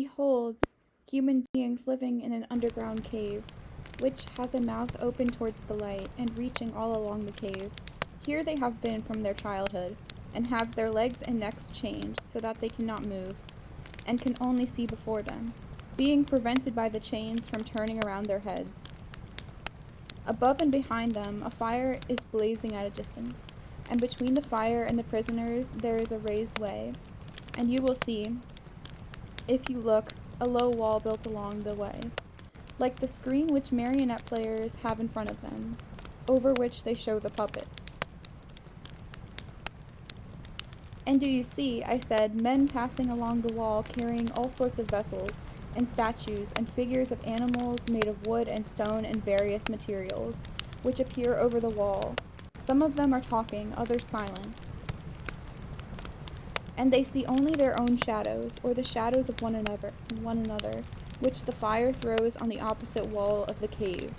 Behold, human beings living in an underground cave, which has a mouth open towards the light and reaching all along the cave. Here they have been from their childhood, and have their legs and necks chained so that they cannot move, and can only see before them, being prevented by the chains from turning around their heads. Above and behind them, a fire is blazing at a distance, and between the fire and the prisoners there is a raised way, and you will see, if you look, a low wall built along the way, like the screen which marionette players have in front of them, over which they show the puppets. And do you see, I said, men passing along the wall carrying all sorts of vessels, and statues, and figures of animals made of wood and stone and various materials, which appear over the wall. Some of them are talking, others silent. And they see only their own shadows, or the shadows of one another, which the fire throws on the opposite wall of the cave.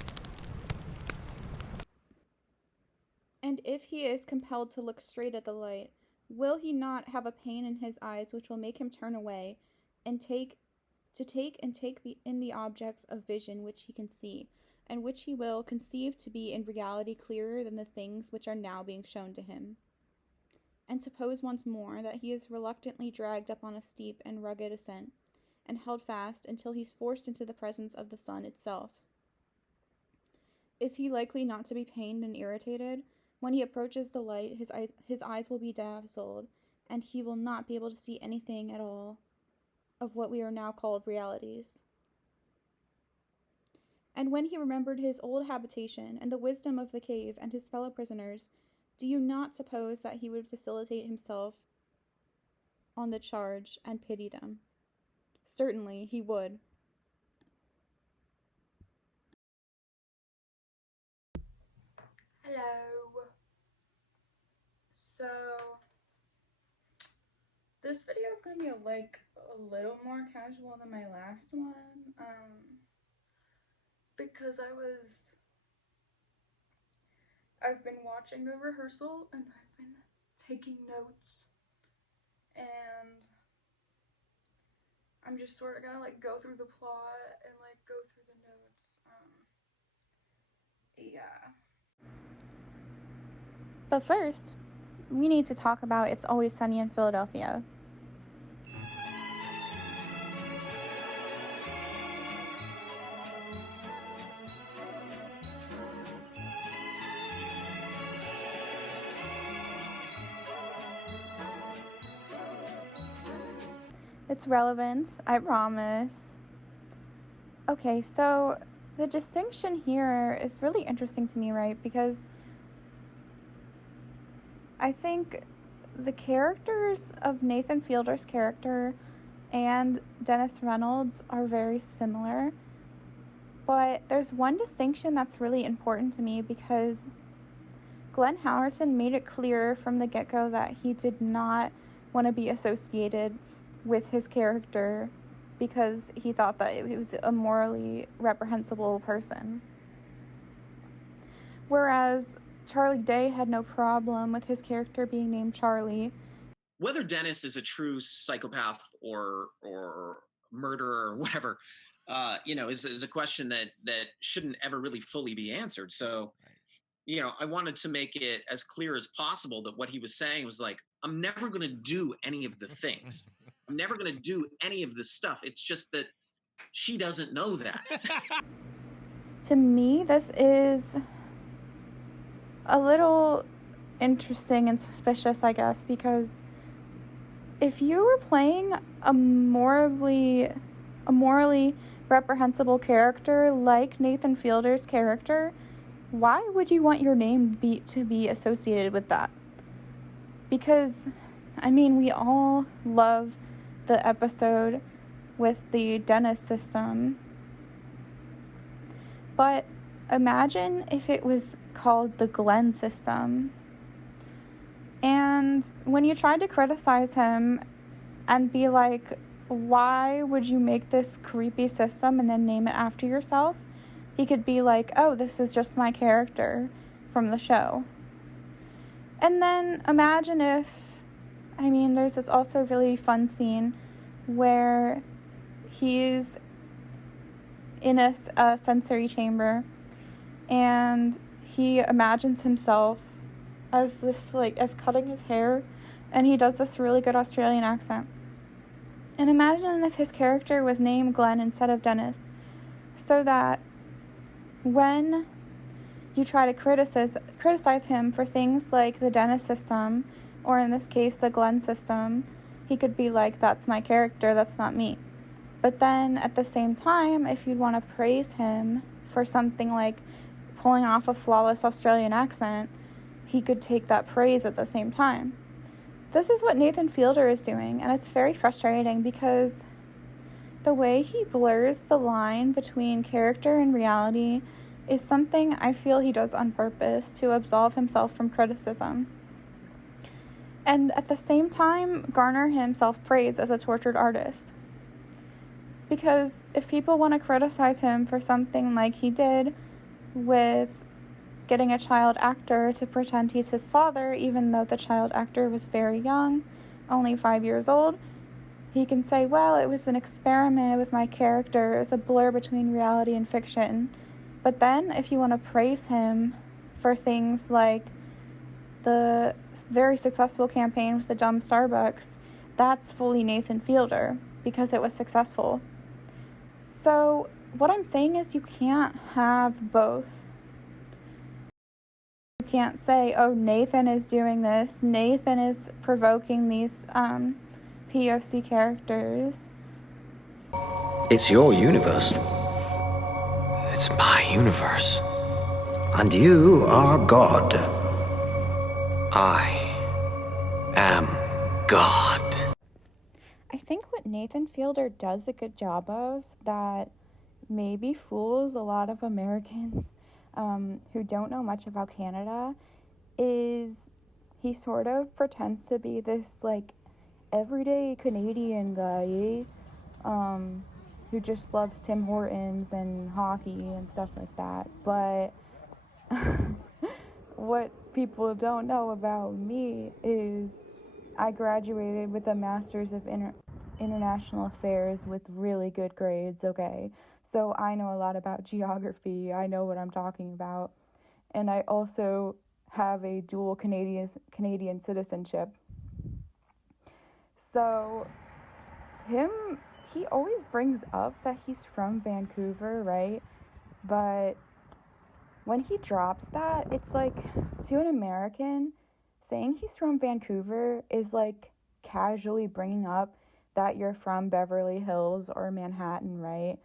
And if he is compelled to look straight at the light, will he not have a pain in his eyes which will make him turn away, and take in the objects of vision which he can see, and which he will conceive to be in reality clearer than the things which are now being shown to him? And suppose once more that he is reluctantly dragged up on a steep and rugged ascent, and held fast until he's forced into the presence of the sun itself. Is he likely not to be pained and irritated? When he approaches the light, his eyes will be dazzled, and he will not be able to see anything at all of what we are now called realities. And when he remembered his old habitation, and the wisdom of the cave, and his fellow prisoners, do you not suppose that he would facilitate himself on the charge, and pity them? Certainly he would. Hello. So, this video is going to be a little more casual than my last one, because I've been watching the rehearsal, and I've been taking notes, and I'm just sort of gonna go through the plot and go through the notes. Yeah. But first, we need to talk about It's Always Sunny in Philadelphia. It's relevant, I promise. Okay, so the distinction here is really interesting to me, right? Because I think the characters of Nathan Fielder's character and Dennis Reynolds are very similar. But there's one distinction that's really important to me, because Glenn Howerton made it clear from the get-go that he did not want to be associated with his character because he thought that he was a morally reprehensible person. Whereas Charlie Day had no problem with his character being named Charlie. Whether Dennis is a true psychopath or murderer or whatever, is a question that shouldn't ever really fully be answered. So, I wanted to make it as clear as possible that what he was saying was I'm never going to do any of the things. I'm never going to do any of the stuff. It's just that she doesn't know that. To me, this is a little interesting and suspicious, I guess, because if you were playing a morally reprehensible character like Nathan Fielder's character, why would you want your name to be associated with that? Because, we all love the episode with the Dennis system, but imagine if it was called the Glenn system. And when you tried to criticize him and be like, why would you make this creepy system and then name it after yourself? He could be like, oh, this is just my character from the show. And then imagine if, there's this also really fun scene where he's in a sensory chamber, and he imagines himself as this, like, as cutting his hair, and he does this really good Australian accent. And imagine if his character was named Glenn instead of Dennis, so that when you try to criticize him for things like the Dennis system, or in this case, the Glenn system, he could be like, that's my character, that's not me. But then, at the same time, if you'd want to praise him for something like pulling off a flawless Australian accent, he could take that praise at the same time. This is what Nathan Fielder is doing, and it's very frustrating because the way he blurs the line between character and reality is something I feel he does on purpose to absolve himself from criticism. And at the same time, garner himself praise as a tortured artist. Because if people want to criticize him for something like he did with getting a child actor to pretend he's his father, even though the child actor was very young, only 5 years old, he can say, well, it was an experiment, it was my character, it was a blur between reality and fiction. But then, if you want to praise him for things like the very successful campaign with the dumb Starbucks, that's fully Nathan Fielder, because it was successful. So, what I'm saying is you can't have both. You can't say, oh, Nathan is doing this, Nathan is provoking these POC characters. It's your universe. It's my universe. And you are God. I am God. I think what Nathan Fielder does a good job of that maybe fools a lot of Americans who don't know much about Canada is he sort of pretends to be this, like, everyday Canadian guy who just loves Tim Hortons and hockey and stuff like that. But what people don't know about me is I graduated with a Master's of International Affairs with really good grades, okay? So I know a lot about geography. I know what I'm talking about. And I also have a dual Canadian citizenship. So he always brings up that he's from Vancouver, right? But when he drops that, it's like, to an American, saying he's from Vancouver is like casually bringing up that you're from Beverly Hills or Manhattan, right?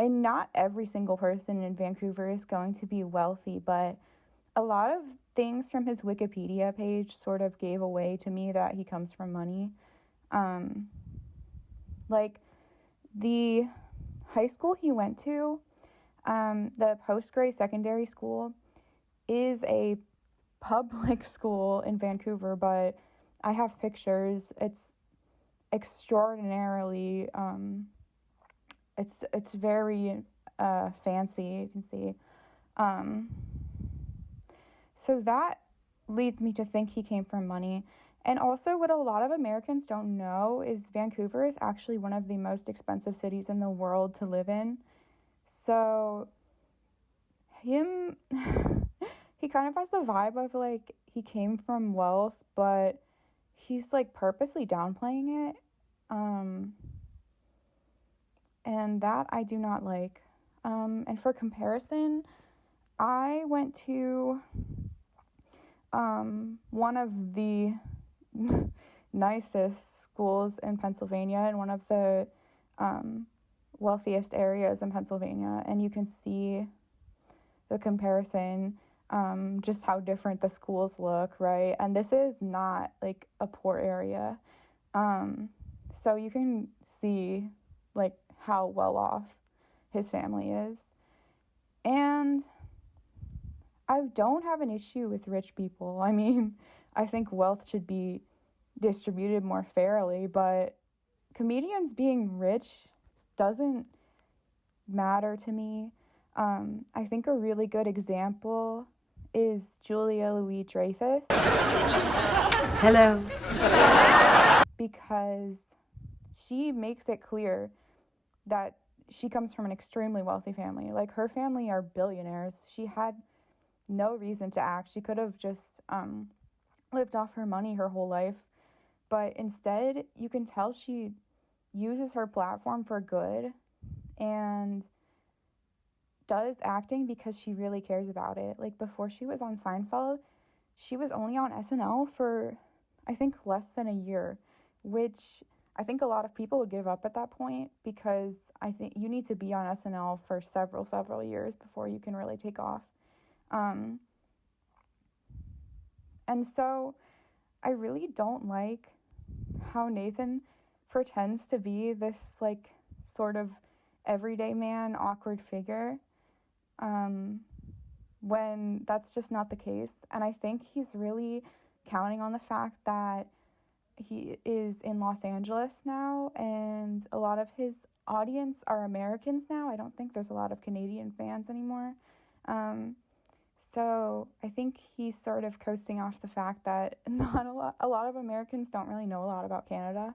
And not every single person in Vancouver is going to be wealthy, but a lot of things from his Wikipedia page sort of gave away to me that he comes from money. Like, the high school he went to, the post-grade secondary school, is a public school in Vancouver, but I have pictures. It's extraordinarily, it's very fancy, you can see. So that leads me to think he came from money. And also, what a lot of Americans don't know is Vancouver is actually one of the most expensive cities in the world to live in. So he kind of has the vibe of, like, he came from wealth, but he's, like, purposely downplaying it. And that I do not like. And for comparison, I went to one of the nicest schools in Pennsylvania in one of the wealthiest areas in Pennsylvania, and you can see the comparison, just how different the schools look, right? And this is not, like, a poor area. So you can see, like, how well off his family is. And I don't have an issue with rich people. I mean, I think wealth should be distributed more fairly, but comedians being rich doesn't matter to me. I think a really good example is Julia Louis-Dreyfus. Hello. Because she makes it clear that she comes from an extremely wealthy family. Like, her family are billionaires. She had no reason to act. She could have just lived off her money her whole life. But instead, you can tell she uses her platform for good and does acting because she really cares about it. Like, before she was on Seinfeld, she was only on SNL for, I think, less than a year, which I think a lot of people would give up at that point, because I think you need to be on SNL for several years before you can really take off. And so I really don't like how Nathan pretends to be this, like, sort of everyday man, awkward figure, when that's just not the case. And I think he's really counting on the fact that he is in Los Angeles now, and a lot of his audience are Americans now. I don't think there's a lot of Canadian fans anymore. So I think he's sort of coasting off the fact that not a lot of Americans don't really know a lot about Canada.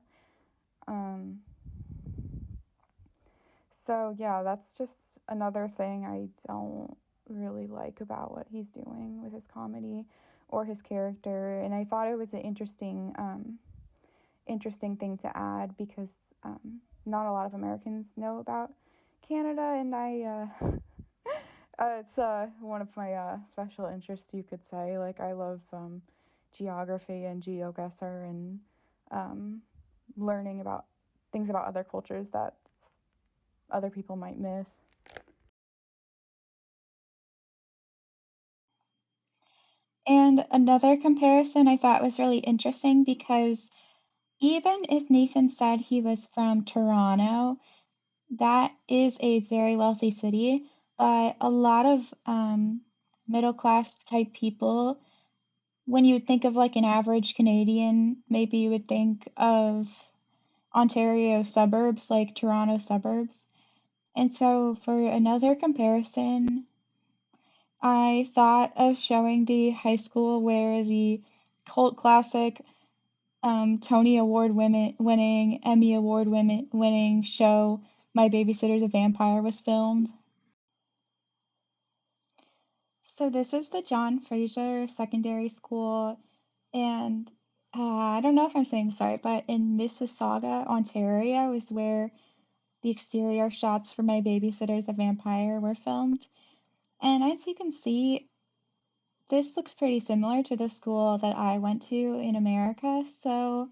So yeah, that's just another thing I don't really like about what he's doing with his comedy or his character. And I thought it was an interesting thing to add, because not a lot of Americans know about Canada, and it's one of my special interests, you could say. Like, I love geography and geoguessr and learning about things about other cultures that other people might miss. And another comparison I thought was really interesting, because even if Nathan said he was from Toronto, that is a very wealthy city, but a lot of middle class type people, when you would think of like an average Canadian, maybe you would think of Ontario suburbs, like Toronto suburbs. And so for another comparison, I thought of showing the high school where the cult classic Tony Award winning, Emmy Award winning show My Babysitter's a Vampire was filmed. So this is the John Fraser Secondary School, and I don't know if I'm saying this right, but in Mississauga, Ontario is where the exterior shots for My Babysitter's a Vampire were filmed. And as you can see, this looks pretty similar to the school that I went to in America. So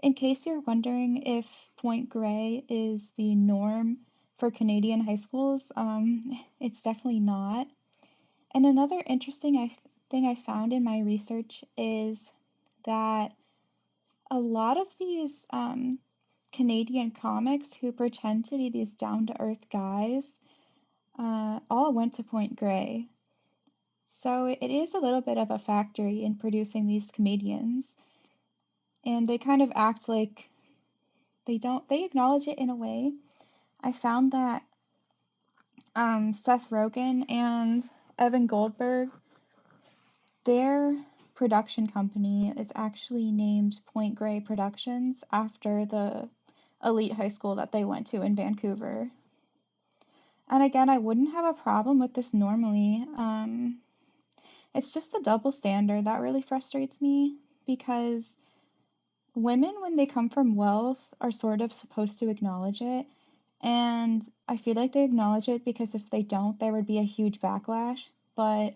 in case you're wondering if Point Grey is the norm for Canadian high schools, it's definitely not. And another interesting thing I found in my research is that a lot of these Canadian comics who pretend to be these down-to-earth guys all went to Point Grey. So it is a little bit of a factory in producing these comedians. And they kind of act like they acknowledge it in a way. I found that Seth Rogen and Evan Goldberg, their production company is actually named Point Grey Productions after the elite high school that they went to in Vancouver. And again, I wouldn't have a problem with this normally. It's just the double standard that really frustrates me, because women, when they come from wealth, are sort of supposed to acknowledge it. And I feel like they acknowledge it because if they don't, there would be a huge backlash. But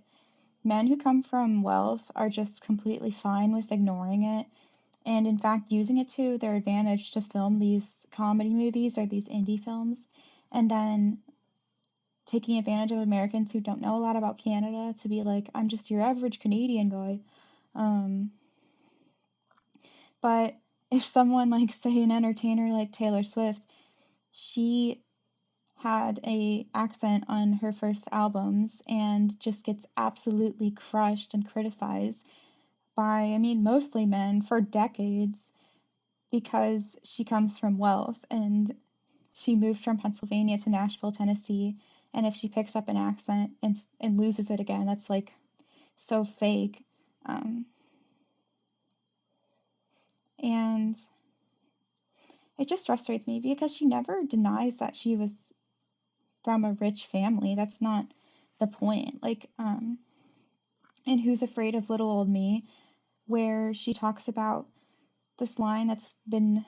men who come from wealth are just completely fine with ignoring it, and in fact using it to their advantage to film these comedy movies or these indie films, and then taking advantage of Americans who don't know a lot about Canada to be like, I'm just your average Canadian guy. But if someone like, say, an entertainer like Taylor Swift, she had a accent on her first albums and just gets absolutely crushed and criticized by, I mean, mostly men for decades, because she comes from wealth and she moved from Pennsylvania to Nashville, Tennessee, and if she picks up an accent and loses it again, that's like so fake. And it just frustrates me because she never denies that she was from a rich family. That's not the point. Like, in Who's Afraid of Little Old Me, where she talks about this line that's been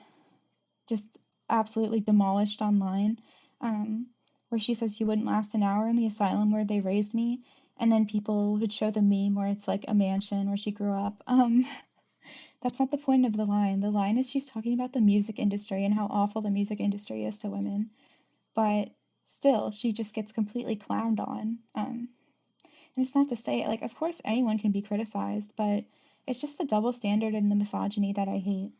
just absolutely demolished online, um, where she says, "You wouldn't last an hour in the asylum where they raised me." And then people would show the meme where it's like a mansion where she grew up. That's not the point of the line. The line is she's talking about the music industry and how awful the music industry is to women. But still, she just gets completely clowned on. And it's not to say, like, of course anyone can be criticized, but it's just the double standard and the misogyny that I hate.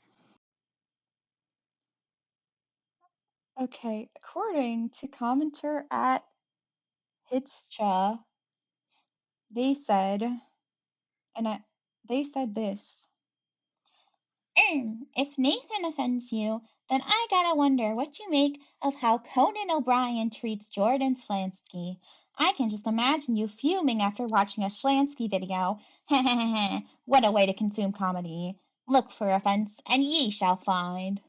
Okay, according to commenter at Hitscha, they said, and they said this. If Nathan offends you, then I gotta wonder what you make of how Conan O'Brien treats Jordan Schlansky. I can just imagine you fuming after watching a Schlansky video. What a way to consume comedy. Look for offense, and ye shall find.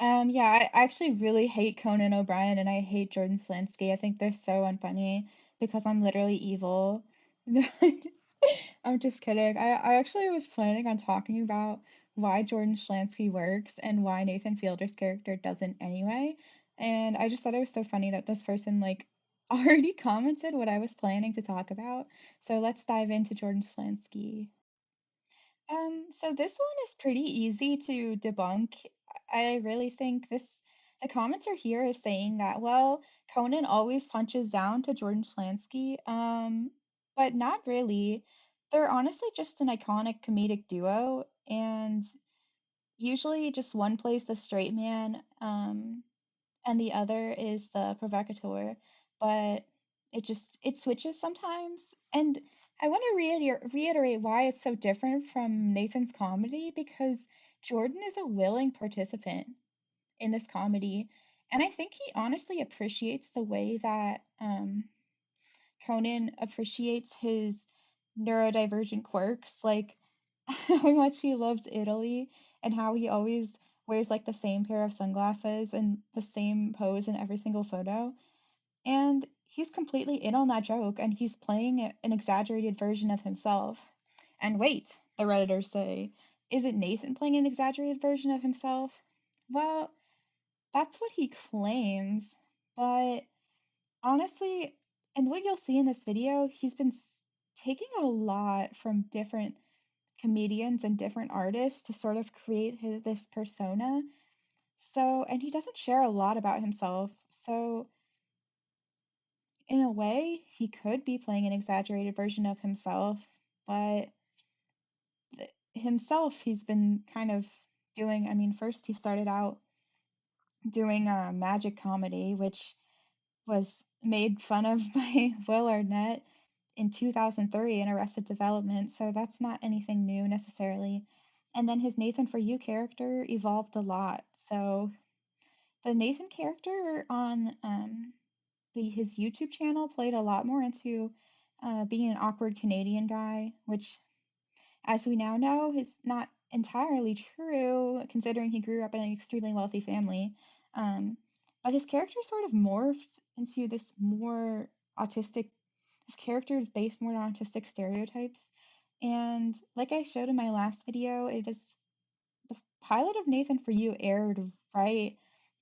Yeah, I actually really hate Conan O'Brien and I hate Jordan Slansky. I think they're so unfunny because I'm literally evil. I'm just kidding. I actually was planning on talking about why Jordan Schlansky works and why Nathan Fielder's character doesn't anyway. And I just thought it was so funny that this person like already commented what I was planning to talk about. So let's dive into Jordan Schlansky. So this one is pretty easy to debunk. I really think the commenter here is saying that, well, Conan always punches down to Jordan Schlansky, but not really. They're honestly just an iconic comedic duo, and usually just one plays the straight man, and the other is the provocateur, but it switches sometimes. And I want to reiterate why it's so different from Nathan's comedy because Jordan is a willing participant in this comedy, and I think he honestly appreciates the way that Conan appreciates his neurodivergent quirks, like how much he loves Italy and how he always wears like the same pair of sunglasses and the same pose in every single photo. And he's completely in on that joke and he's playing an exaggerated version of himself. And wait, the Redditors say, is it Nathan playing an exaggerated version of himself? Well, that's what he claims, but honestly, and what you'll see in this video, he's been taking a lot from different comedians and different artists to sort of create this persona. So, and he doesn't share a lot about himself. So, in a way, he could be playing an exaggerated version of himself, but himself, he's been kind of doing, I mean, first he started out doing magic comedy, which was made fun of by Will Arnett in 2003 in Arrested Development, so that's not anything new necessarily. And then his Nathan For You character evolved a lot. So the Nathan character on his YouTube channel played a lot more into being an awkward Canadian guy, which, as we now know, is not entirely true considering he grew up in an extremely wealthy family. Um, but his character sort of morphed into this more autistic. His character is based more on autistic stereotypes. And like I showed in my last video, it is the pilot of Nathan For You aired right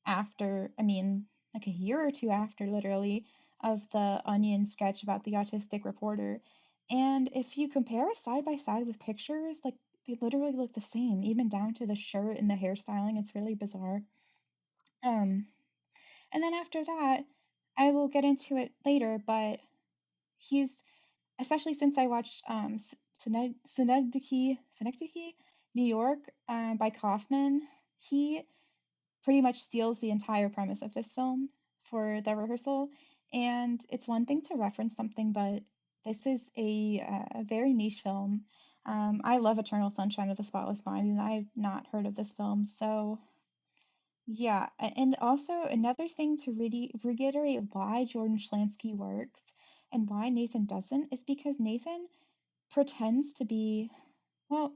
after, I mean, like a year or two after, literally, of the Onion sketch about the autistic reporter. And if you compare it side by side with pictures, like they literally look the same, even down to the shirt and the hairstyling. It's really bizarre. Um, and then after that, I will get into it later, but he's especially since I watched Synecdoche, New York, by Kaufman. He pretty much steals the entire premise of this film for the rehearsal. And it's one thing to reference something, but this is a very niche film. I love Eternal Sunshine of the Spotless Mind, and I've not heard of this film. So, yeah. And also, another thing to really reiterate why Jordan Schlansky works and why Nathan doesn't is because Nathan pretends to be, well,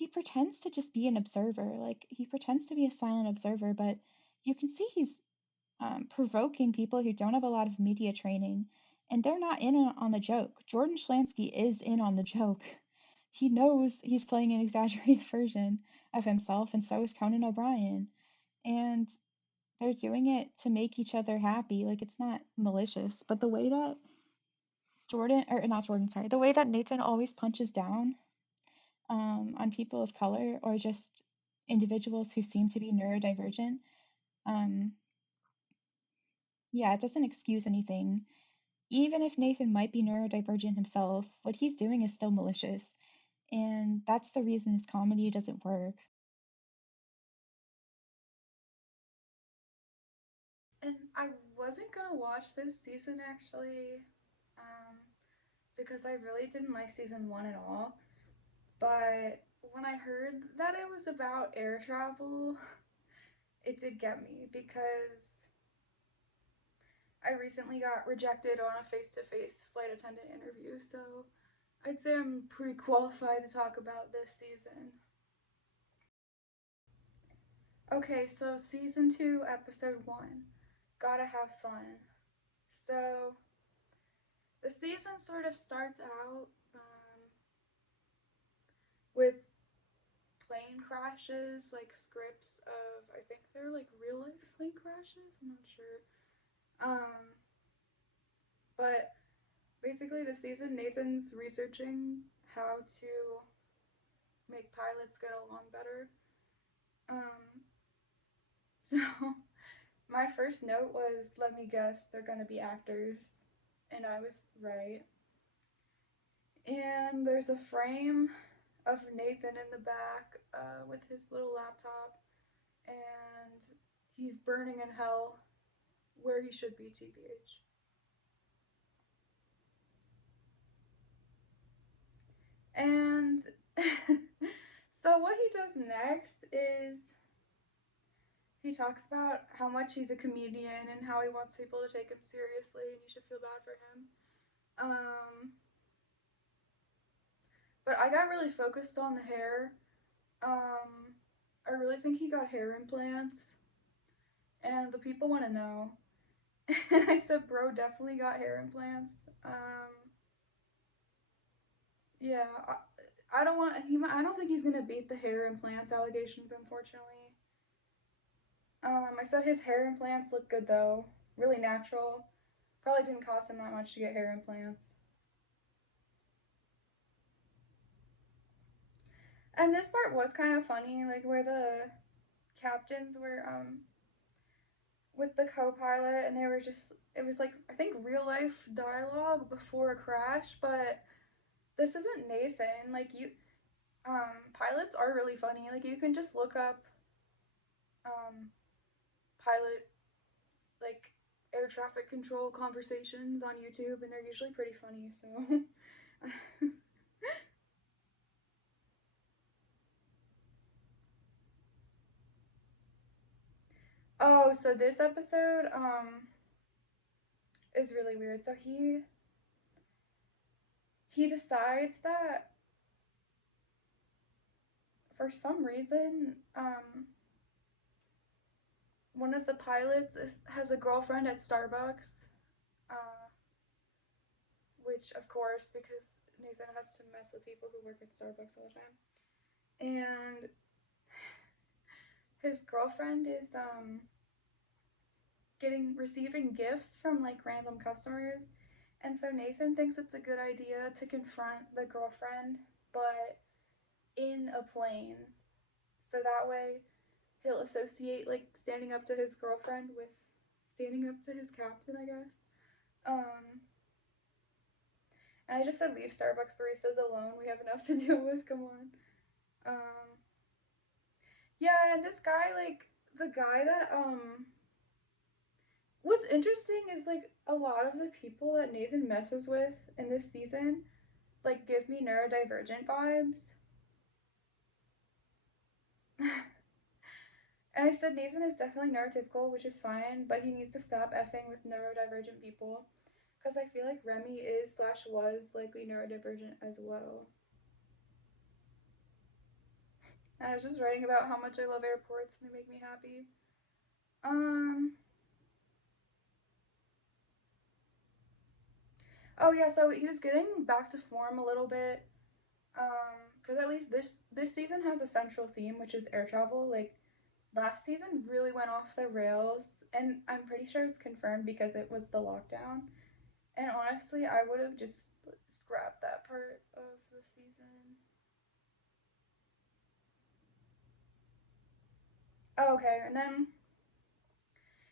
he pretends to just be an observer. Like, he pretends to be a silent observer, but you can see he's provoking people who don't have a lot of media training, and they're not in on the joke. Jordan Schlansky is in on the joke. He knows he's playing an exaggerated version of himself, and so is Conan O'Brien. And they're doing it to make each other happy. Like, it's not malicious, but the way that the way that Nathan always punches down on people of color or just individuals who seem to be neurodivergent, um, yeah, it doesn't excuse anything. Even if Nathan might be neurodivergent himself, what he's doing is still malicious. And that's the reason his comedy doesn't work. And I wasn't gonna watch this season actually, because I really didn't like season 1 at all. But when I heard that it was about air travel, it did get me because I recently got rejected on a face-to-face flight attendant interview, so I'd say I'm pretty qualified to talk about this season. Okay, so season 2, episode 1, Gotta Have Fun. So the season sort of starts out with plane crashes, like scripts of, I think they're like real life plane crashes, I'm not sure. But basically the season, Nathan's researching how to make pilots get along better. So my first note was, let me guess, they're gonna be actors. And I was right. And there's a frame of Nathan in the back with his little laptop, and he's burning in hell where he should be, TBH. And so what he does next is he talks about how much he's a comedian and how he wants people to take him seriously and you should feel bad for him. But I got really focused on the hair. I really think he got hair implants, and the people want to know. And I said, bro, definitely got hair implants. Yeah, I don't think he's gonna beat the hair implants allegations, unfortunately. I said his hair implants look good though, really natural. Probably didn't cost him that much to get hair implants. And this part was kind of funny, like where the captains were with the co-pilot, and they were just, it was like, I think real life dialogue before a crash, but this isn't Nathan. Like, pilots are really funny. Like, you can just look up pilot, like, air traffic control conversations on YouTube, and they're usually pretty funny, so. Oh, so this episode is really weird. So he decides that for some reason one of the pilots has a girlfriend at Starbucks, which of course, because Nathan has to mess with people who work at Starbucks all the time, and his girlfriend is receiving gifts from like random customers, and so Nathan thinks it's a good idea to confront the girlfriend, but in a plane, so that way he'll associate like standing up to his girlfriend with standing up to his captain, I guess. And I just said leave Starbucks baristas alone. We have enough to deal with. Come on. Yeah, and this guy, like the guy that what's interesting is like a lot of the people that Nathan messes with in this season like give me neurodivergent vibes. And I said Nathan is definitely neurotypical, which is fine, but he needs to stop effing with neurodivergent people. Because I feel like Remy is/was likely neurodivergent as well. And I was just writing about how much I love airports and they make me happy. Oh yeah, so he was getting back to form a little bit. Because at least this season has a central theme, which is air travel. Like last season really went off the rails, and I'm pretty sure it's confirmed because it was the lockdown. And honestly, I would have just scrapped that part of the season. Oh, okay, and then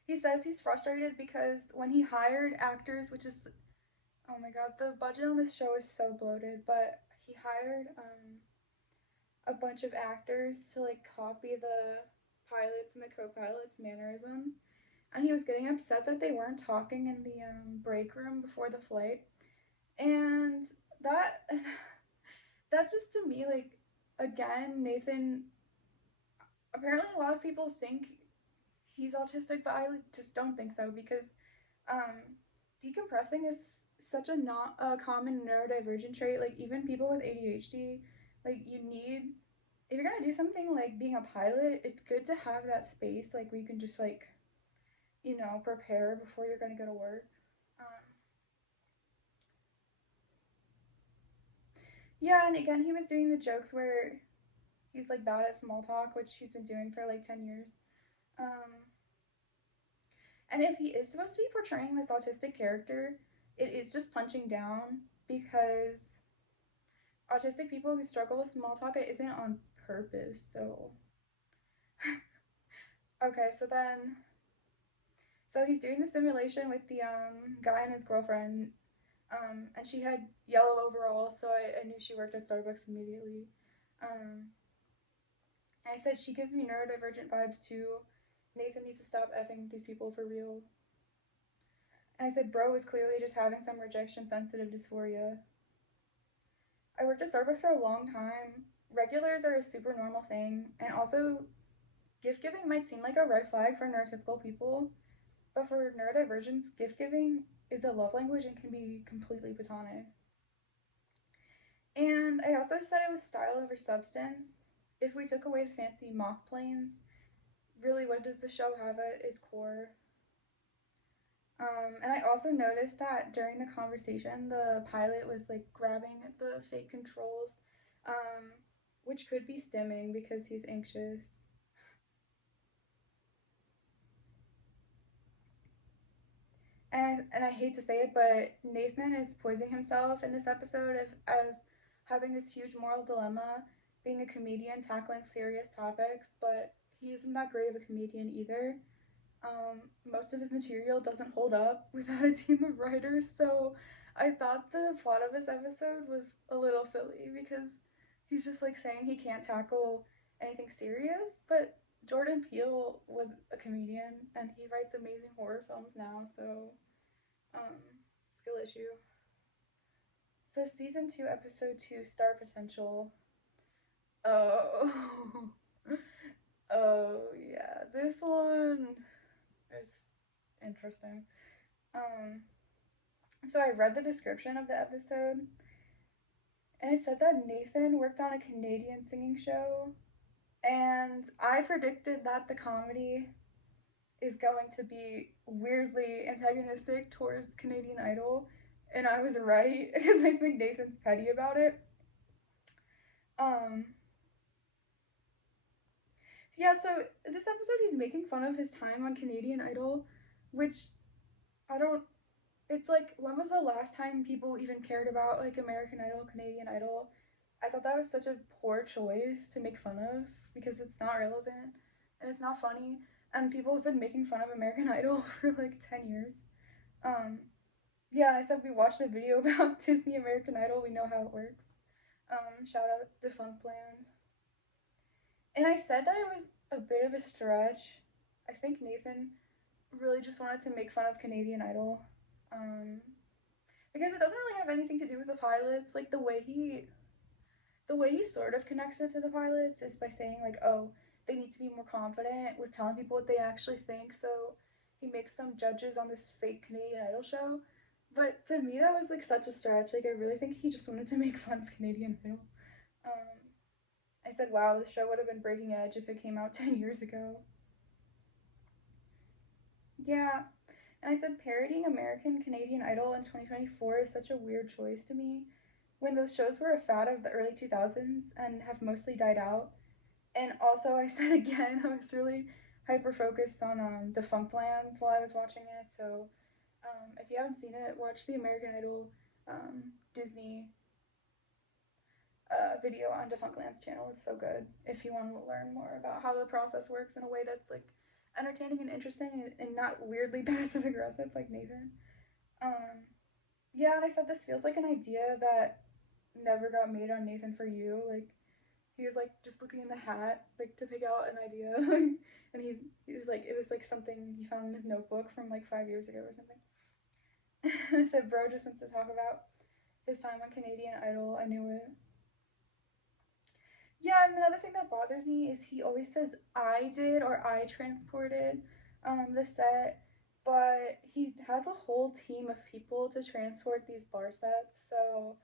he says he's frustrated because when he hired actors, which is, oh my god, the budget on this show is so bloated, but he hired a bunch of actors to like copy the pilots and the co-pilots mannerisms, and he was getting upset that they weren't talking in the break room before the flight. And that that just to me, like, again, Nathan, apparently a lot of people think he's autistic, but I just don't think so, because um decompressing is such a not a common neurodivergent trait. Like even people with ADHD, like you need, if you're gonna do something like being a pilot, it's good to have that space like where you can just like, prepare before you're gonna go to work. Um, yeah, and again, he was doing the jokes where he's like bad at small talk, which he's been doing for like 10 years. Um, and if he is supposed to be portraying this autistic character, it is just punching down, because autistic people who struggle with small talk, it isn't on purpose. So, okay, so he's doing the simulation with the guy and his girlfriend, and she had yellow overalls, so I knew she worked at Starbucks immediately. And I said she gives me neurodivergent vibes too. Nathan needs to stop effing these people for real. And I said bro is clearly just having some rejection sensitive dysphoria. I worked at Starbucks for a long time. Regulars are a super normal thing, and also gift giving might seem like a red flag for neurotypical people, but for neurodivergents, gift giving is a love language and can be completely platonic. And I also said it was style over substance. If we took away the fancy mock planes, really what does the show have at its core? And I also noticed that during the conversation, the pilot was like grabbing at the fake controls, um, which could be stimming because he's anxious. And I hate to say it, but Nathan is poisoning himself in this episode as having this huge moral dilemma, being a comedian tackling serious topics, but he isn't that great of a comedian either. Most of his material doesn't hold up without a team of writers, so I thought the plot of this episode was a little silly because he's just like saying he can't tackle anything serious, but Jordan Peele was a comedian and he writes amazing horror films now, so skill issue. So season 2, episode 2, Star Potential. Oh, oh yeah, this one is interesting. So I read the description of the episode, and it said that Nathan worked on a Canadian singing show, and I predicted that the comedy is going to be weirdly antagonistic towards Canadian Idol, and I was right because I think Nathan's petty about it. Yeah, so this episode he's making fun of his time on Canadian Idol, which I don't. It's like, when was the last time people even cared about like American Idol, Canadian Idol? I thought that was such a poor choice to make fun of because it's not relevant and it's not funny, and people have been making fun of American Idol for like 10 years. Yeah, I said we watched a video about Disney American Idol. We know how it works. Shout out Defunct Land. And I said that it was a bit of a stretch. I think Nathan really just wanted to make fun of Canadian Idol. Because it doesn't really have anything to do with the pilots. Like the way he sort of connects it to the pilots is by saying like, oh, they need to be more confident with telling people what they actually think, so he makes them judges on this fake Canadian Idol show. But to me that was like such a stretch. Like I really think he just wanted to make fun of Canadian Idol. I said, wow, the show would have been breaking edge if it came out 10 years ago. Yeah. And I said, parodying American Canadian Idol in 2024 is such a weird choice to me, when those shows were a fad of the early 2000s and have mostly died out. And also, I said again, I was really hyper focused on Defunctland while I was watching it. So, if you haven't seen it, watch the American Idol Disney video on Defunctland's channel. It's so good. If you want to learn more about how the process works in a way that's like entertaining and interesting and not weirdly passive aggressive like Nathan. Yeah, and I said this feels like an idea that never got made on Nathan For You. Like, he was like just looking in the hat like to pick out an idea, and he was like, it was like something he found in his notebook from like 5 years ago or something. I said, bro just wants to talk about his time on Canadian Idol. I knew it. Yeah, and another thing that bothers me is he always says I did or I transported the set, but he has a whole team of people to transport these bar sets, so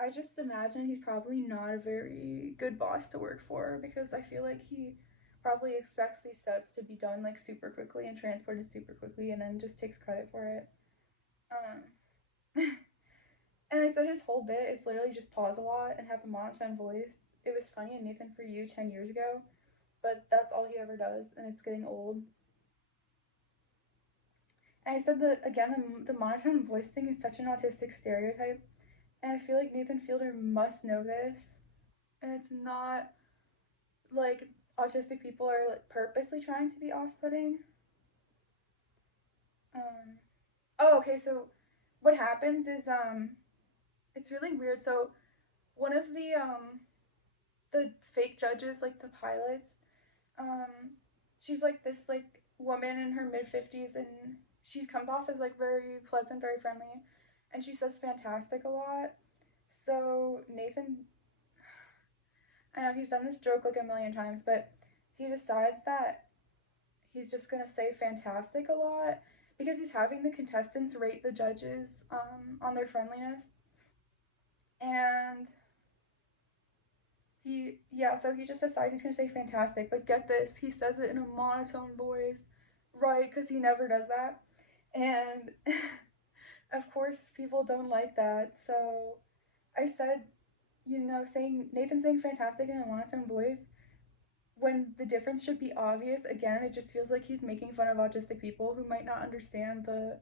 I just imagine he's probably not a very good boss to work for, because I feel like he probably expects these sets to be done like super quickly and transported super quickly and then just takes credit for it. Um, and I said his whole bit is literally just pause a lot and have a monotone voice. It was funny in Nathan For You 10 years ago, but that's all he ever does, and it's getting old. And I said that, again, the monotone voice thing is such an autistic stereotype, and I feel like Nathan Fielder must know this, and it's not like autistic people are like purposely trying to be off-putting. Oh, okay, so what happens is it's really weird. So one of the fake judges, like the pilots, she's like this like woman in her mid-50s, and she's comes off as like very pleasant, very friendly, and she says fantastic a lot. So Nathan, I know he's done this joke like a million times, but he decides that he's just gonna say fantastic a lot because he's having the contestants rate the judges on their friendliness. And so he just decides he's gonna say fantastic, but get this, he says it in a monotone voice, right? Because he never does that. And of course, people don't like that. So I said, saying Nathan saying fantastic in a monotone voice when the difference should be obvious. Again, it just feels like he's making fun of autistic people who might not understand the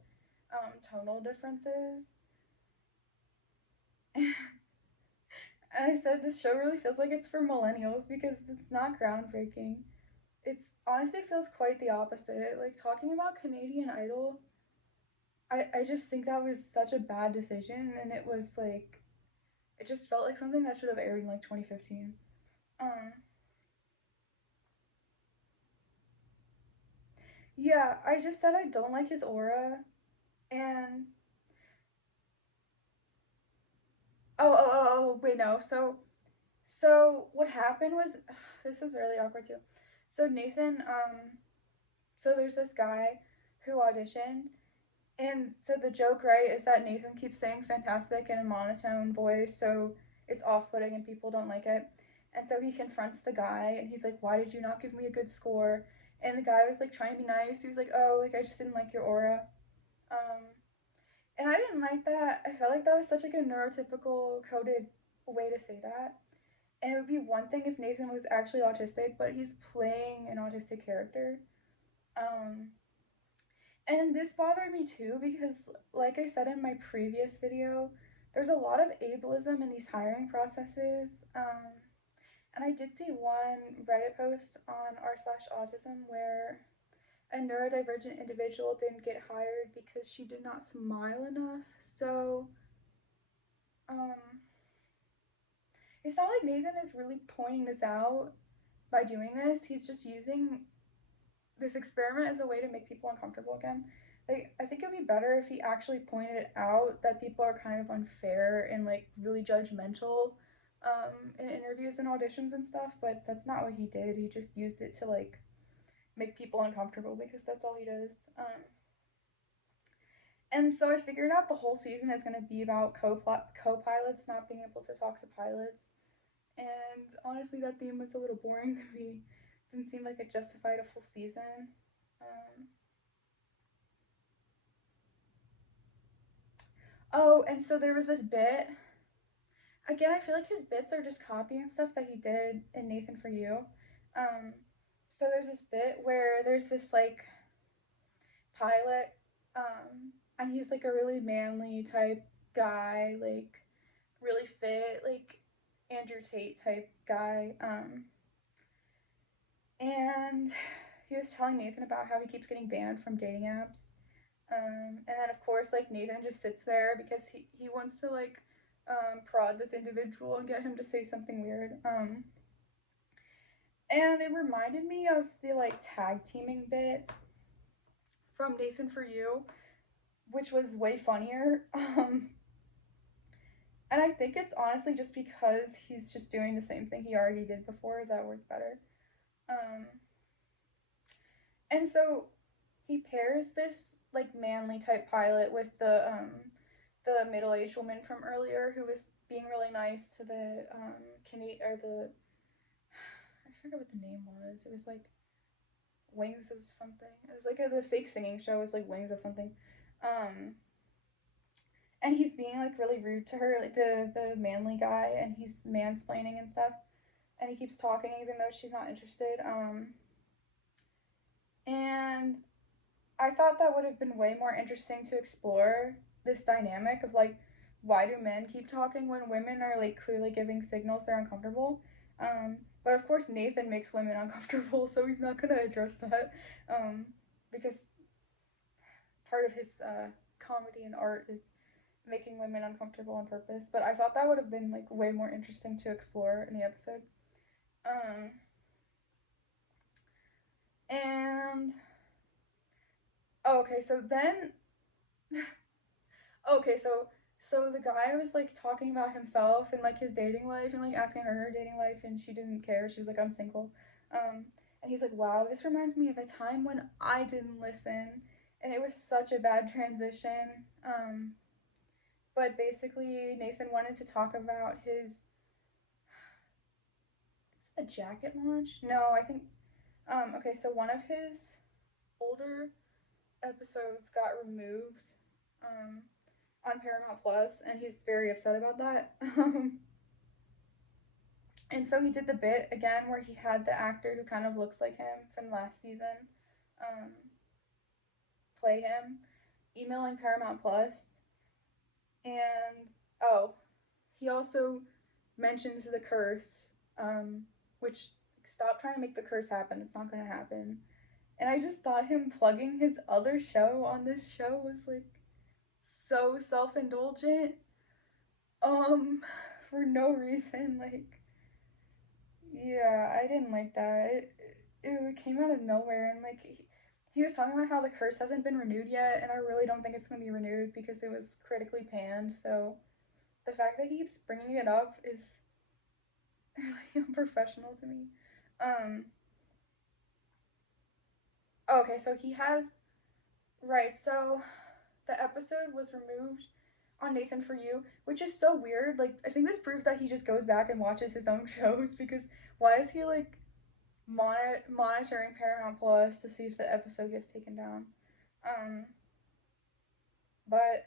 tonal differences. And I said this show really feels like it's for millennials because it's not groundbreaking. It's honestly feels quite the opposite. Like, talking about Canadian Idol, I just think that was such a bad decision, and it was like, it just felt like something that should have aired in like 2015. Yeah, I just said I don't like his aura, and wait, no. So what happened was, this is really awkward too. So Nathan, so there's this guy who auditioned, and so the joke, right, is that Nathan keeps saying fantastic in a monotone voice, so it's off-putting and people don't like it. And so he confronts the guy, and he's like, why did you not give me a good score? And the guy was like trying to be nice. He was like, oh, like I just didn't like your aura. Um, and I didn't like that. I felt like that was such like a neurotypical coded way to say that. And it would be one thing if Nathan was actually autistic, but he's playing an autistic character. Um, and this bothered me too because, like I said in my previous video, there's a lot of ableism in these hiring processes. And I did see one Reddit post on r/autism where a neurodivergent individual didn't get hired because she did not smile enough. So, um, it's not like Nathan is really pointing this out by doing this. He's just using this experiment as a way to make people uncomfortable again. Like, I think it'd be better if he actually pointed out that people are kind of unfair and like really judgmental in interviews and auditions and stuff, but that's not what he did. He just used it to like make people uncomfortable because that's all he does. And so I figured out the whole season is going to be about co-pilots not being able to talk to pilots. And honestly, that theme was a little boring to me. Didn't seem like it justified a full season. Um, oh, and so there was this bit. Again, I feel like his bits are just copying stuff that he did in Nathan For You. Um, so there's this bit where there's this like pilot, and he's like a really manly type guy, like really fit, like Andrew Tate type guy. And he was telling Nathan about how he keeps getting banned from dating apps. And then of course, like Nathan just sits there because he wants to like prod this individual and get him to say something weird. And it reminded me of the like tag teaming bit from Nathan For You, which was way funnier. And I think it's honestly just because he's just doing the same thing he already did before that worked better. And so he pairs this like manly type pilot with the middle-aged woman from earlier who was being really nice to the Canadian or the I forget what the name was. It was like Wings of something. It was like the fake singing show was like Wings of something. And he's being like really rude to her, like the manly guy, and he's mansplaining and stuff. And he keeps talking even though she's not interested. And I thought that would have been way more interesting to explore this dynamic of like why do men keep talking when women are like clearly giving signals they're uncomfortable. But of course Nathan makes women uncomfortable, so he's not gonna address that because part of his comedy and art is making women uncomfortable on purpose. But I thought that would have been like way more interesting to explore in the episode. And okay, so then okay, so the guy was like talking about himself and like his dating life and like asking her dating life, and she didn't care. She was like, I'm single. And he's like, wow, this reminds me of a time when I didn't listen, and it was such a bad transition. But basically Nathan wanted to talk about his a jacket launch? No, I think okay, so one of his older episodes got removed on Paramount Plus, and he's very upset about that. And so he did the bit again where he had the actor who kind of looks like him from last season um, play him, emailing Paramount Plus. And oh, he also mentions the curse, which stop trying to make the curse happen. It's not going to happen. And I just thought him plugging his other show on this show was like so self-indulgent. For no reason. Like, yeah, I didn't like that. It came out of nowhere, and like he was talking about how the curse hasn't been renewed yet, and I really don't think it's gonna be renewed because it was critically panned. So the fact that he keeps bringing it up is really unprofessional to me. Okay, so he has right. So the episode was removed on Nathan For You, which is so weird. Like, I think this proves that he just goes back and watches his own shows because why is he like monitoring Paramount Plus to see if the episode gets taken down? But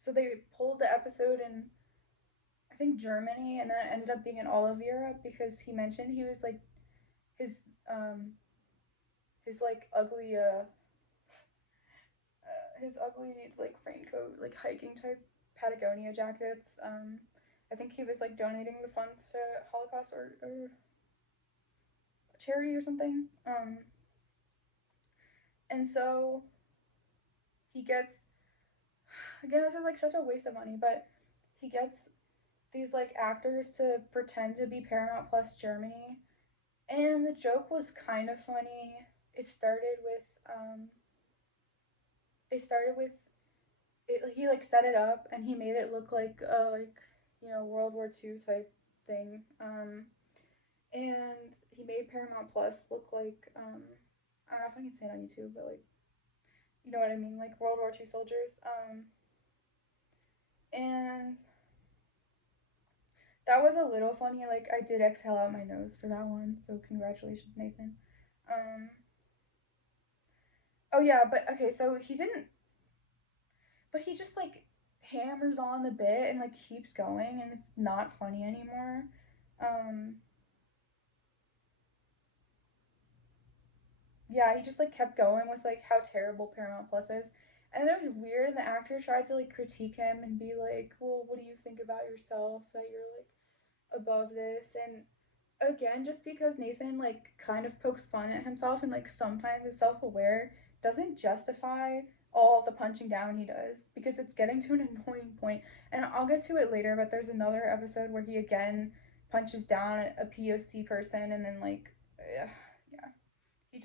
so they pulled the episode in I think Germany, and then it ended up being in all of Europe because he mentioned he was like his his like ugly his ugly like raincoat like hiking type Patagonia jackets. I think he was like donating the funds to Holocaust or charity or something. And so he gets again this is like such a waste of money, but he gets these like actors to pretend to be Paramount Plus Germany, and the joke was kind of funny. It started with it started with it. He like set it up and he made it look like World War II type thing. And he made Paramount Plus look like I don't know if I can say it on YouTube, but like you know what I mean, like World War II soldiers. And That was a little funny. Like, I did exhale out my nose for that one, so congratulations, Nathan. Um, oh yeah, but okay, so he didn't, but he just like hammers on the bit and like keeps going, and it's not funny anymore. Um, yeah, he just like kept going with like how terrible Paramount Plus is. And it was weird, and the actor tried to like critique him and be like, "Well, what do you think about yourself that you're like above this?" And again, just because Nathan like kind of pokes fun at himself and like sometimes is self-aware, doesn't justify all the punching down he does, because it's getting to an annoying point. And I'll get to it later, but there's another episode where he again punches down at a POC person, and then like, yeah, he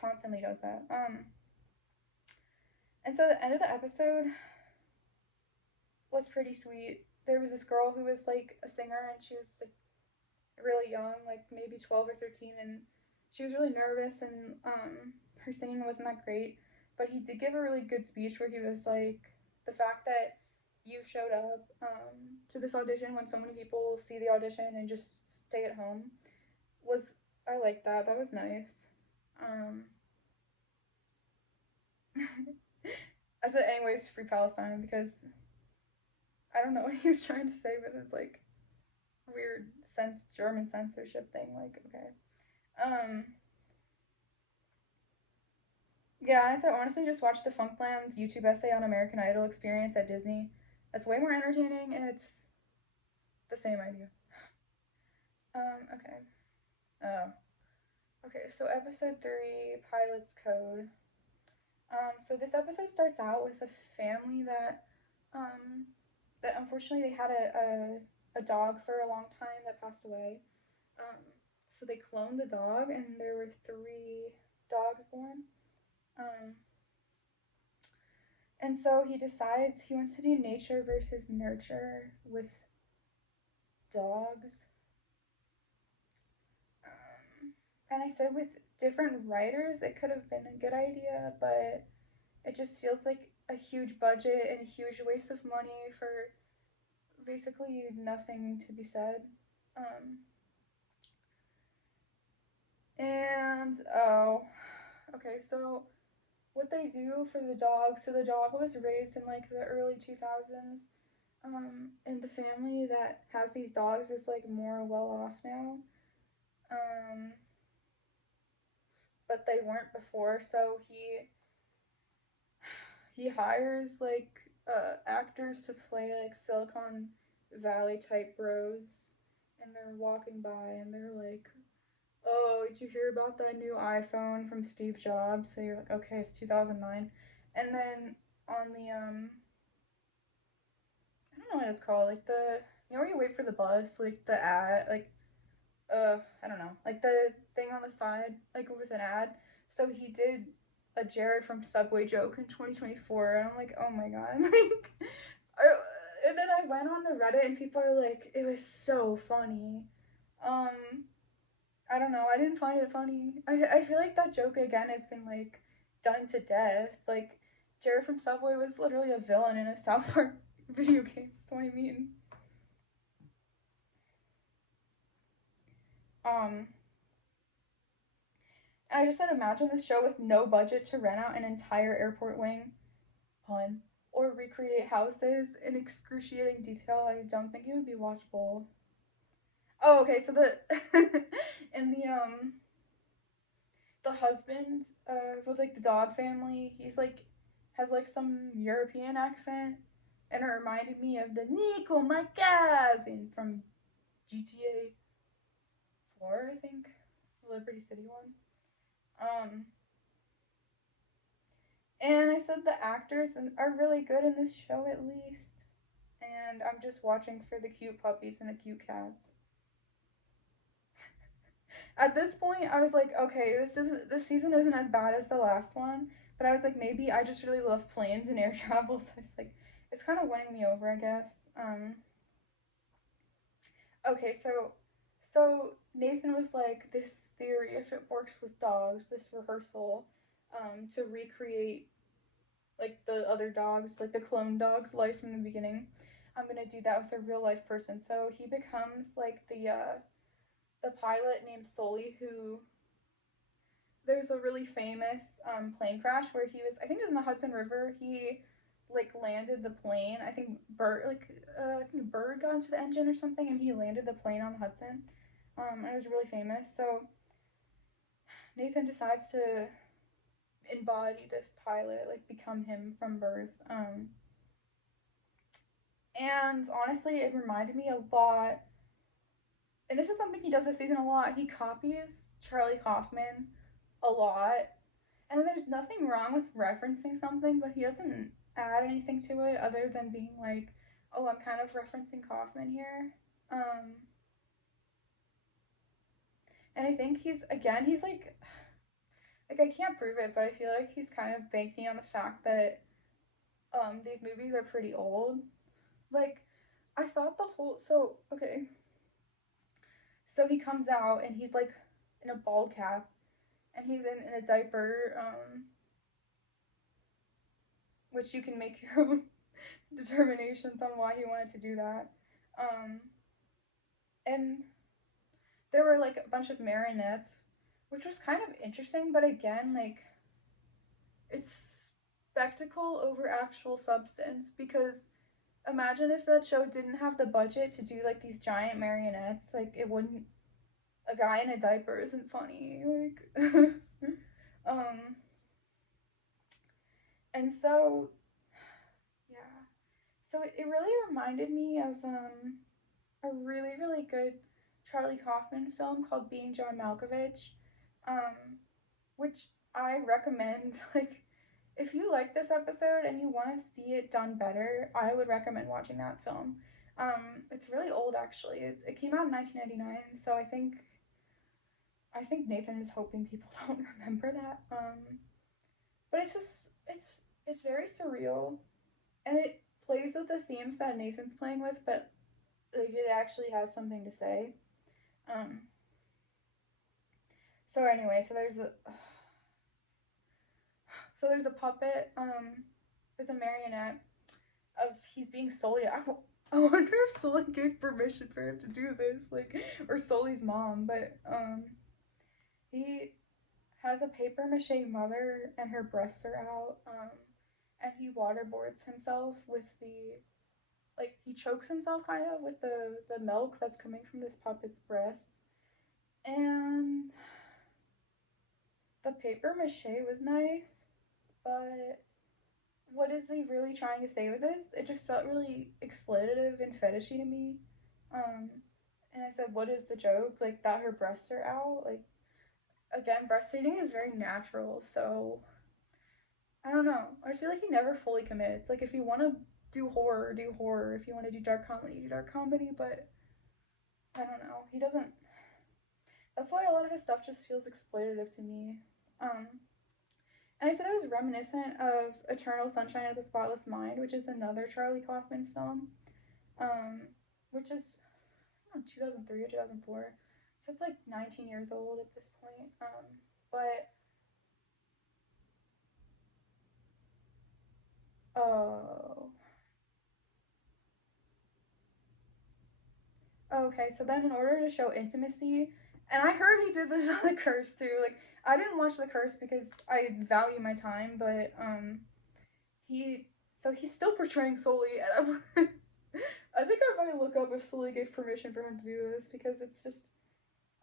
constantly does that. And so the end of the episode was pretty sweet. There was this girl who was like a singer, and she was like really young, like maybe 12 or 13, and she was really nervous, and her singing wasn't that great. But he did give a really good speech where he was like, the fact that you showed up to this audition when so many people see the audition and just stay at home was, I like that. That was nice. Um, I said, anyways, Free Palestine, because I don't know what he was trying to say with his like weird German censorship thing. Like, okay. Yeah, I said honestly, just watch Defunctland's YouTube essay on American Idol experience at Disney. That's way more entertaining, and it's the same idea. Okay. Oh. Okay, so episode 3, Pilot's Code. So this episode starts out with a family that unfortunately they had a dog for a long time that passed away. Um, so they cloned the dog, and there were 3 dogs born. Um, and so he decides he wants to do nature versus nurture with dogs. And I said with different writers, it could have been a good idea, but it just feels like a huge budget and a huge waste of money for basically nothing to be said. And oh, okay, so what they do for the dog, so the dog was raised in like the early 2000s, and the family that has these dogs is like more well off now, but they weren't before. So he hires like actors to play like Silicon Valley type bros, and they're walking by and they're like, "Oh, did you hear about that new iPhone from Steve Jobs?" So you're like, "Okay, it's 2009." And then on the I don't know what it's called, like the, you know where you wait for the bus, like the ad, like I don't know, like the thing on the side, like with an ad. So he did a Jared from Subway joke in 2024, and I'm like, oh my god, like, and then I went on the Reddit, and people are like, it was so funny. I don't know, I didn't find it funny. I feel like that joke again has been like done to death. Like, Jared from Subway was literally a villain in a South Park video game. So I mean, um, and I just said, imagine this show with no budget to rent out an entire airport wing, pun, or recreate houses in excruciating detail. I don't think it would be watchable. Oh, okay. So the in the husband with like the dog family, he's like has like some European accent, and it reminded me of the Nico my cousin from GTA 4, I think, Liberty City one. And I said the actors are really good in this show, at least. And I'm just watching for the cute puppies and the cute cats. At this point, I was like, okay, this season isn't as bad as the last one, but I was like, maybe I just really love planes and air travel, so it's like, it's kind of winning me over, I guess. Okay, so Nathan was like, this theory, if it works with dogs, this rehearsal, to recreate like the other dogs, like the clone dogs' life from the beginning. I'm gonna do that with a real life person. So he becomes like the pilot named Sully, who there's a really famous plane crash where he was, I think it was in the Hudson River. He like landed the plane. I think I think a bird got into the engine or something, and he landed the plane on the Hudson. And it was really famous. So Nathan decides to embody this pilot, like become him from birth. And honestly, it reminded me a lot. And this is something he does this season a lot. He copies Charlie Kaufman a lot. And there's nothing wrong with referencing something, but he doesn't add anything to it other than being like, oh, I'm kind of referencing Kaufman here. And I think he's like I can't prove it, but I feel like he's kind of banking on the fact that these movies are pretty old. Like, I thought so he comes out and he's like in a bald cap and he's in a diaper, which you can make your own determinations on why he wanted to do that. And there were like a bunch of marionettes, which was kind of interesting, but again, like, it's spectacle over actual substance, because imagine if that show didn't have the budget to do like these giant marionettes. Like, it wouldn't, a guy in a diaper isn't funny, like and so yeah, so it really reminded me of a really, really good Charlie Kaufman film called Being John Malkovich, which I recommend. Like, if you like this episode and you want to see it done better, I would recommend watching that film. It's really old, actually. It came out in 1999, so I think Nathan is hoping people don't remember that. But it's very surreal, and it plays with the themes that Nathan's playing with, but like, it actually has something to say. So anyway, there's a puppet. There's a marionette of he's being Sully. I wonder if Sully gave permission for him to do this, like, or Sully's mom. But he has a paper mache mother, and her breasts are out. And he waterboards himself with he chokes himself kind of with the milk that's coming from this puppet's breasts. And the paper mache was nice, but what is he really trying to say with this? It just felt really exploitative and fetishy to me. And I said, what is the joke? Like, that her breasts are out? Like, again, breastfeeding is very natural, so I don't know. I just feel like he never fully commits. Like, if you want to do horror, do horror. If you want to do dark comedy, do dark comedy, but I don't know. He doesn't. That's why a lot of his stuff just feels exploitative to me. And I said it was reminiscent of Eternal Sunshine of the Spotless Mind, which is another Charlie Kaufman film, which is 2003 or 2004. So it's like 19 years old at this point. But okay, so then in order to show intimacy, and I heard he did this on The Curse too. Like, I didn't watch The Curse because I value my time, but he's still portraying Sully, and I think I might look up if Sully gave permission for him to do this, because it's just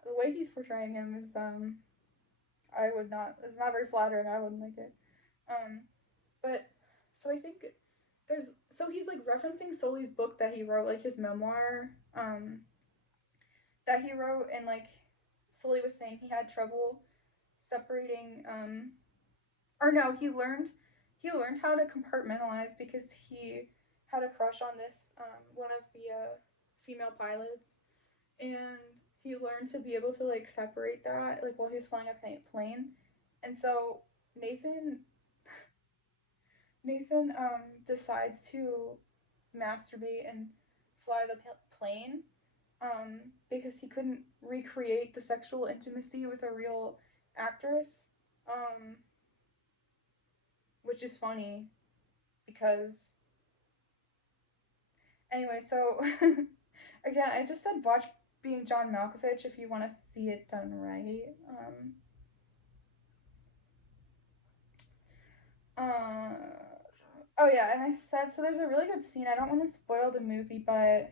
the way he's portraying him is it's not very flattering. I wouldn't like it. But so I think he's like referencing Sully's book that he wrote, like his memoir, that he wrote, and like Sully was saying he had trouble separating, or no, he learned how to compartmentalize because he had a crush on this one of the female pilots, and he learned to be able to like separate that, like, while he was flying a plane. And so Nathan decides to masturbate and fly the plane, because he couldn't recreate the sexual intimacy with a real actress, which is funny because, Anyway, so again, I just said watch Being John Malkovich if you want to see it done right. Uh, oh yeah, and I said so. There's a really good scene. I don't want to spoil the movie, but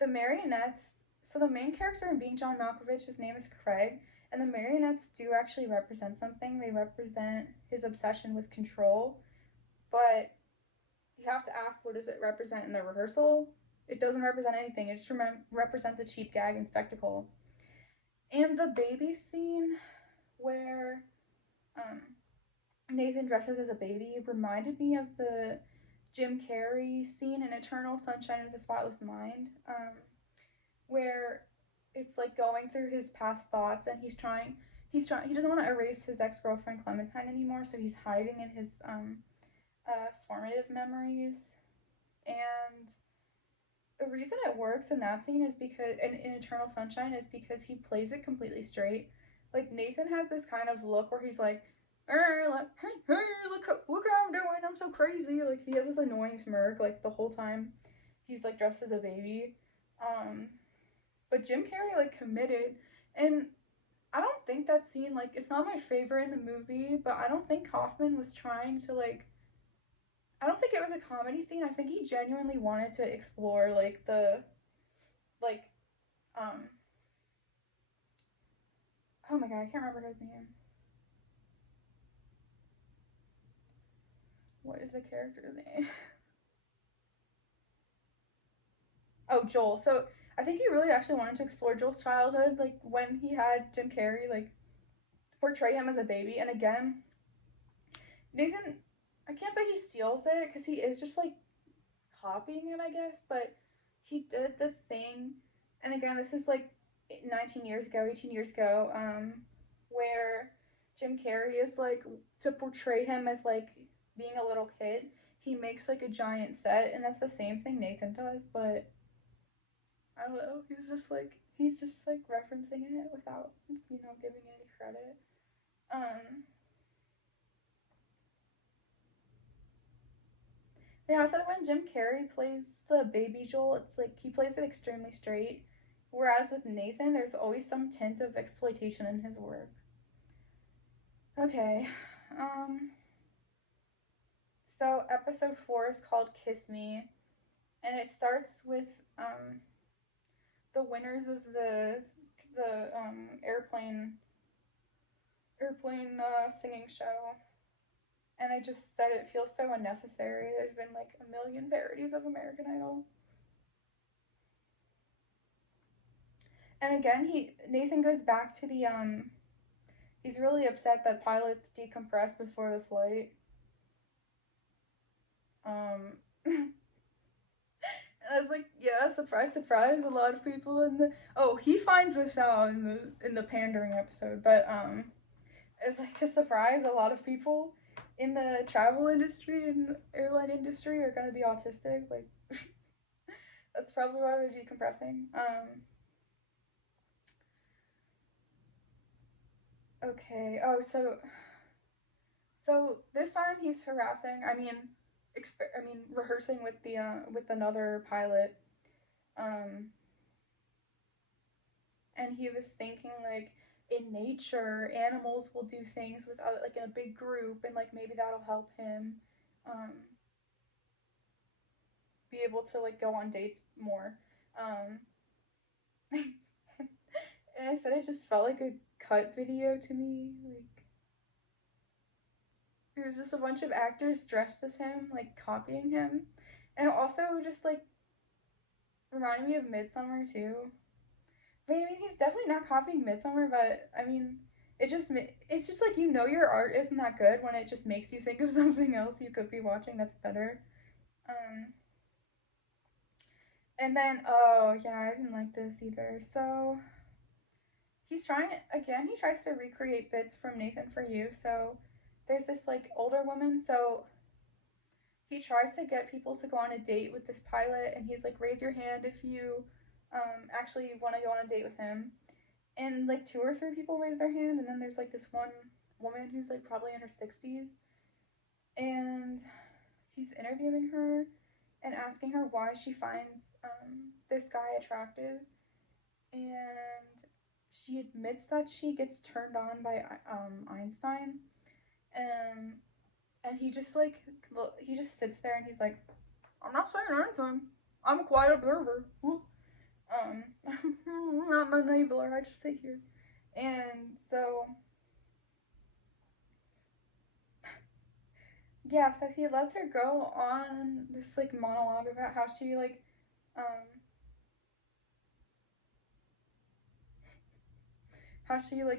the marionettes. So the main character in Being John Malkovich, his name is Craig, and the marionettes do actually represent something. They represent his obsession with control, but you have to ask, what does it represent in the rehearsal? It doesn't represent anything. It just represents a cheap gag and spectacle. And the baby scene where um, Nathan dresses as a baby reminded me of the Jim Carrey scene in Eternal Sunshine of the Spotless Mind, where it's like going through his past thoughts, and he doesn't want to erase his ex-girlfriend Clementine anymore, so he's hiding in his formative memories. And the reason it works in that scene is because in Eternal Sunshine is because he plays it completely straight. Like Nathan has this kind of look where he's like, hey, look what I'm doing, I'm so crazy. Like he has this annoying smirk like the whole time he's like dressed as a baby. But Jim Carrey like committed, and I don't think that scene, like, it's not my favorite in the movie, but I don't think Kaufman was trying to like, I don't think it was a comedy scene. I think he genuinely wanted to explore like the like um oh my god, I can't remember his name. What is the character's name? Oh, Joel. So I think he really actually wanted to explore Joel's childhood, like when he had Jim Carrey like portray him as a baby. And again, Nathan, I can't say he steals it because he is just like copying it, I guess, but he did the thing. And again, this is like 19 years ago, 18 years ago, where Jim Carrey is like, to portray him as like being a little kid, he makes like a giant set, and that's the same thing Nathan does, but I don't know, he's just like referencing it without, giving any credit. Um Yeah, I said when Jim Carrey plays the baby Joel, it's like he plays it extremely straight. Whereas with Nathan, there's always some tint of exploitation in his work. Okay. Um so episode 4 is called Kiss Me, and it starts with um the winners of the airplane singing show. And I just said it feels so unnecessary. There's been like a million parodies of American Idol. And again, Nathan goes back to the he's really upset that pilots decompress before the flight. I was like, yeah, surprise, surprise. A lot of people he finds this out in the pandering episode, but it's like a surprise. A lot of people in the travel industry and airline industry are gonna be autistic. Like, that's probably why they're decompressing. Okay. Oh, so this time he's harassing. Rehearsing with another pilot. Um, and he was thinking like in nature, animals will do things with other, like in a big group, and like maybe that'll help him um, be able to like go on dates more. Um, and I said it just felt like a cut video to me. Like it was just a bunch of actors dressed as him, like copying him, and also just like reminded me of Midsummer too. I mean, he's definitely not copying Midsummer, but I mean, it's just like your art isn't that good when it just makes you think of something else you could be watching that's better. Um, and then oh yeah, I didn't like this either. So he's trying again. He tries to recreate bits from Nathan For You. So there's this like older woman. So he tries to get people to go on a date with this pilot, and he's like, raise your hand if you actually want to go on a date with him. And like 2 or 3 people raise their hand, and then there's like this one woman who's like probably in her 60s, and he's interviewing her, and asking her why she finds this guy attractive, and she admits that she gets turned on by Einstein, and he just he just sits there and he's like, I'm not saying anything. I'm a quiet observer. I'm not an enabler. I just sit here, and so yeah, so he lets her go on this like monologue about how she um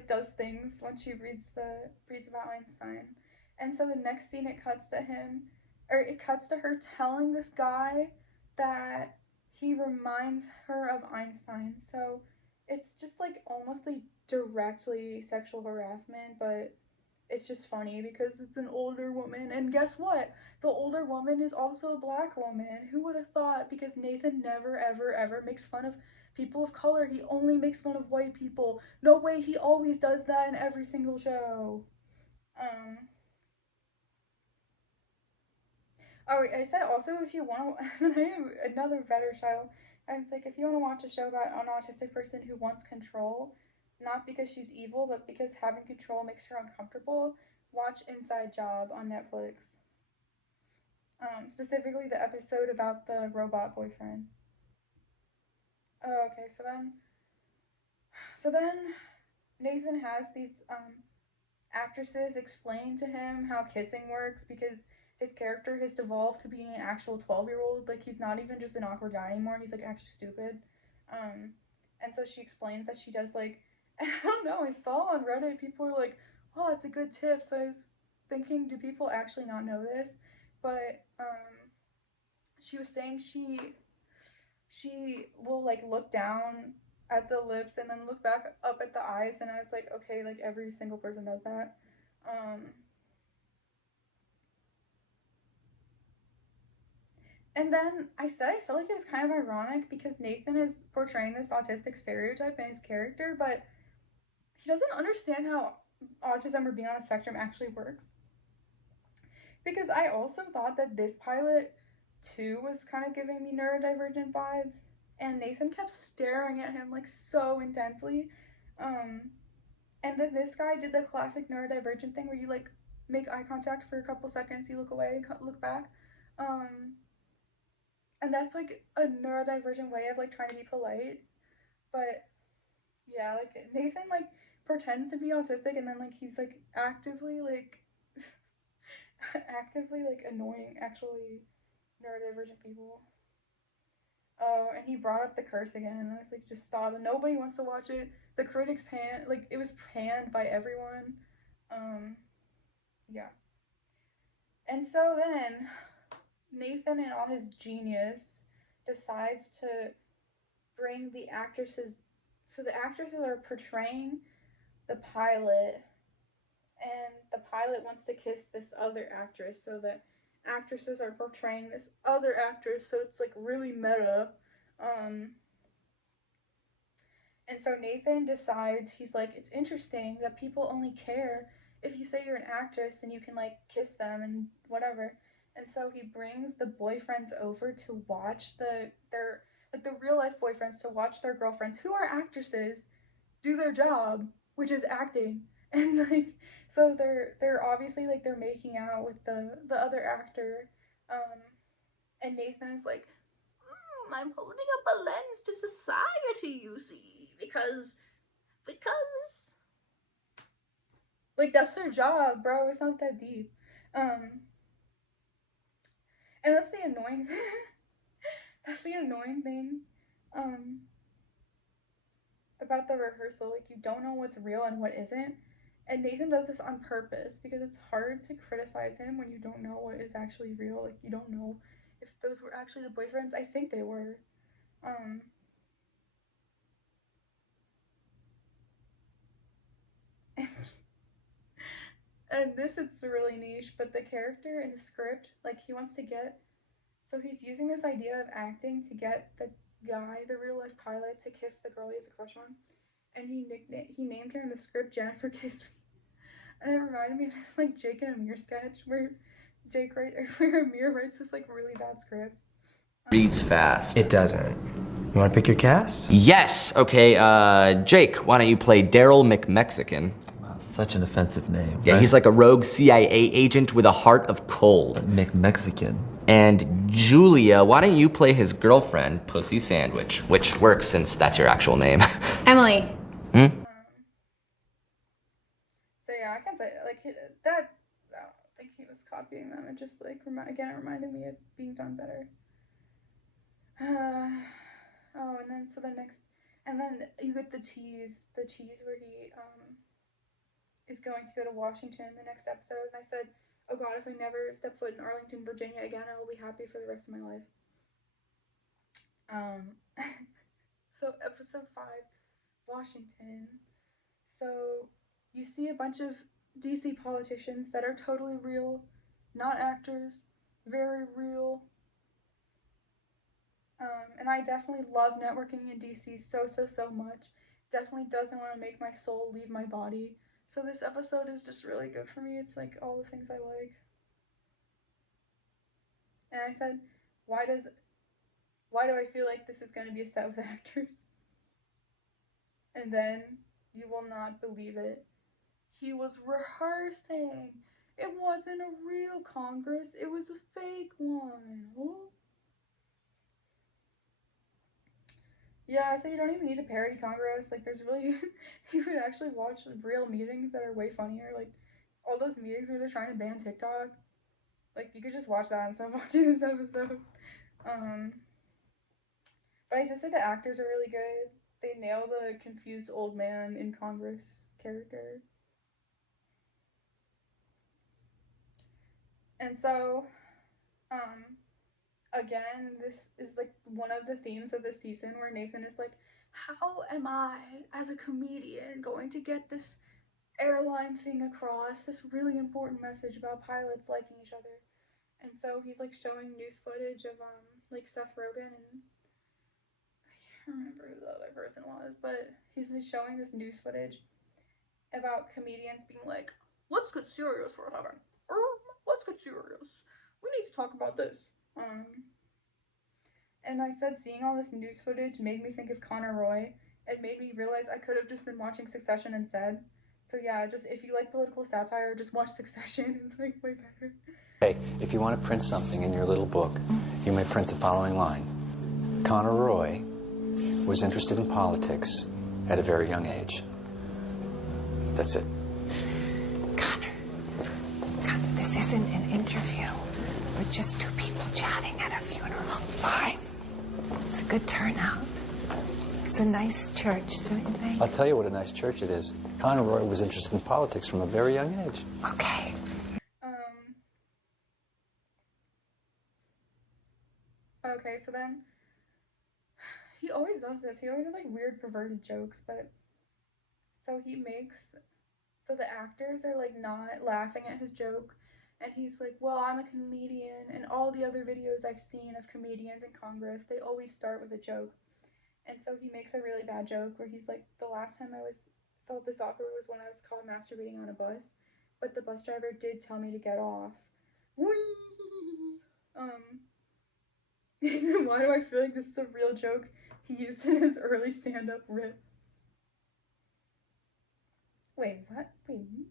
does things when she reads about Einstein. And so the next scene it cuts to her telling this guy that he reminds her of Einstein. So it's just like almost like directly sexual harassment, but it's just funny because it's an older woman. And guess what? The older woman is also a black woman. Who would have thought? Because Nathan never, ever, ever makes fun of people of color. He only makes fun of white people. No way, he always does that in every single show. Oh, I said also if you want to, another better show. I was like, if you want to watch a show about an autistic person who wants control, not because she's evil, but because having control makes her uncomfortable, watch Inside Job on Netflix. Specifically the episode about the robot boyfriend. Oh, okay, so then Nathan has these actresses explain to him how kissing works because his character has devolved to being an actual 12-year-old. Like, he's not even just an awkward guy anymore. He's like actually stupid. And so she explains that she does like, I don't know, I saw on Reddit people were like, oh, it's a good tip. So I was thinking, do people actually not know this? But she was saying she will like look down at the lips and then look back up at the eyes, and I was like, okay, like every single person does that. And then I said I felt like it was kind of ironic because Nathan is portraying this autistic stereotype in his character, but he doesn't understand how autism or being on the spectrum actually works. Because I also thought that this pilot too was kind of giving me neurodivergent vibes, and Nathan kept staring at him like so intensely. And then this guy did the classic neurodivergent thing where you like make eye contact for a couple seconds, you look away, look back. And that's like a neurodivergent way of like trying to be polite. But yeah, like Nathan like pretends to be autistic and then like he's like actively like actively like annoying actually neurodivergent people. Oh, and he brought up the curse again, and I was like, just stop. And nobody wants to watch it. The critics it was panned by everyone. Yeah. And so then Nathan, in all his genius, decides to bring the actresses. So the actresses are portraying the pilot, and the pilot wants to kiss this other actress. So the actresses are portraying this other actress. So it's like really meta. And so Nathan decides, he's like, it's interesting that people only care if you say you're an actress and you can like kiss them and whatever. And so he brings the boyfriends over to watch the real life boyfriends to watch their girlfriends who are actresses do their job, which is acting. And like so they're obviously like they're making out with the other actor. And Nathan is like, I'm holding up a lens to society, you see, because like that's their job, bro. It's not that deep. And that's the annoying that's the annoying thing about the rehearsal. Like, you don't know what's real and what isn't. And Nathan does this on purpose because it's hard to criticize him when you don't know what is actually real. Like, you don't know if those were actually the boyfriends. I think they were. And this is really niche, but the character in the script, like, he wants to get, so he's using this idea of acting to get the guy, the real life pilot, to kiss the girl he has a crush on, and he named her in the script Jennifer Kiss Me, and it reminded me of this like Jake and Amir sketch where where Amir writes this like really bad script. Reads fast. It doesn't. You want to pick your cast? Yes. Okay. Jake, why don't you play Daryl McMexican? Wow, such an offensive name. Yeah, right? he's like a rogue CIA agent with a heart of cold. McMexican. And Julia, why don't you play his girlfriend, Pussy Sandwich, which works since that's your actual name. Emily. So yeah, I can say like that. I don't think he was copying them. It just like again it reminded me of Being John better. Oh, and then so the next, and then you get the tease where he is going to go to Washington the next episode, and I said, oh God, if I never step foot in Arlington, Virginia again, I will be happy for the rest of my life. So episode 5, Washington. So you see a bunch of DC politicians that are totally real, not actors, very real. And I definitely love networking in DC so much. Definitely doesn't want to make my soul leave my body. So this episode is just really good for me. It's like all the things I like. And I said, why do I feel like this is going to be a set with actors? And then you will not believe it. He was rehearsing. It wasn't a real Congress. It was a fake one. Oh. Yeah, so you don't even need to parody Congress. Like, there's really, you could actually watch real meetings that are way funnier. Like, all those meetings where they're trying to ban TikTok. Like, you could just watch that instead of watching this episode. But I just said the actors are really good. They nail the confused old man in Congress character. And so, again, this is like one of the themes of the season where Nathan is like, how am I, as a comedian, going to get this airline thing across, this really important message about pilots liking each other? And so he's like showing news footage of like Seth Rogen, and I can't remember who the other person was, but he's showing this news footage about comedians being like, let's get serious for a second. Let's get serious. We need to talk about this. And I said seeing all this news footage made me think of Connor Roy. It made me realize I could have just been watching Succession instead. So yeah, just if you like political satire, just watch Succession. It's like way better. Hey, if you want to print something in your little book, you may print the following line. Connor Roy was interested in politics at a very young age. That's it. Connor, this isn't an interview. We're just two people chatting at a funeral. Fine. It's a good turnout. It's a nice church, don't you think? I'll tell you what a nice church it is. Connor Roy was interested in politics from a very young age. Okay. Okay, so then he always does this. He always has like weird perverted jokes, but so he makes so the actors are like not laughing at his joke, and he's like, well, I'm a comedian, and all the other videos I've seen of comedians in Congress, they always start with a joke. And so he makes a really bad joke where he's like, the last time I felt this awkward was when I was caught masturbating on a bus, but the bus driver did tell me to get off. He said, why do I feel like this is a real joke he used in his early stand-up rip? Wait, what? Wait.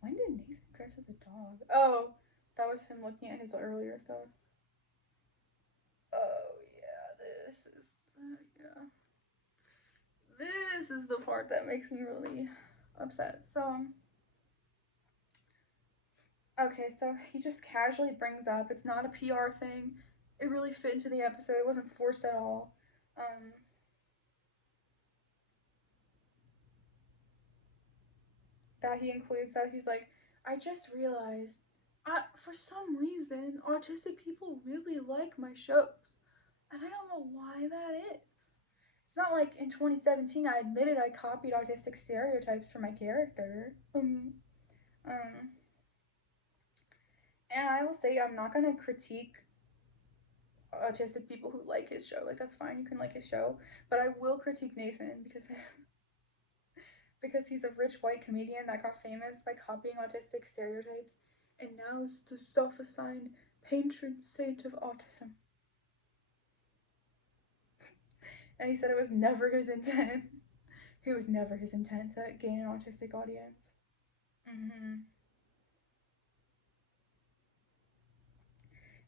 When did Nathan dress as a dog? Oh, that was him looking at his earlier stuff. Oh, yeah, this is the part that makes me really upset. So, okay, so he just casually brings up, it's not a PR thing. It really fit into the episode. It wasn't forced at all. That he includes that he's like, I just realized, for some reason, autistic people really like my shows. And I don't know why that is. It's not like in 2017 I admitted I copied autistic stereotypes for my character. And I will say I'm not gonna critique autistic people who like his show. Like, that's fine, you can like his show. But I will critique Nathan because he's a rich white comedian that got famous by copying autistic stereotypes, and now the self-assigned patron saint of autism. And he said it was never his intent. It was never his intent to gain an autistic audience.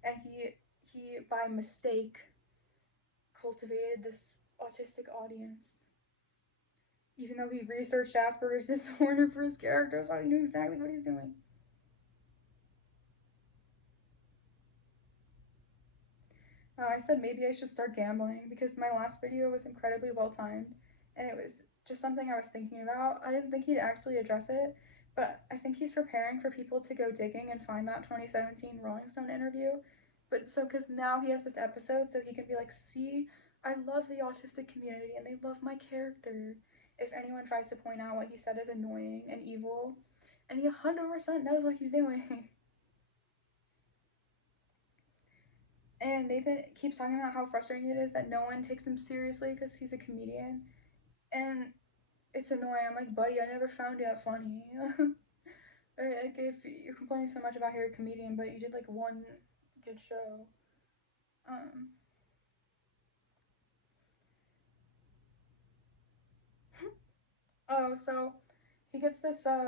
And he by mistake cultivated this autistic audience. Even though he researched Asperger's disorder for his character, so he knew exactly what he was doing. I said maybe I should start gambling because my last video was incredibly well timed and it was just something I was thinking about. I didn't think he'd actually address it, but I think he's preparing for people to go digging and find that 2017 Rolling Stone interview. But so, because now he has this episode, so he can be like, see, I love the autistic community and they love my character. If anyone tries to point out what he said is annoying and evil, and he 100% knows what he's doing. And Nathan keeps talking about how frustrating it is that no one takes him seriously because he's a comedian. And it's annoying. I'm like, buddy, I never found you that funny. Like, if you're complaining so much about how you're a comedian, but you did like one good show. Oh, so he gets this I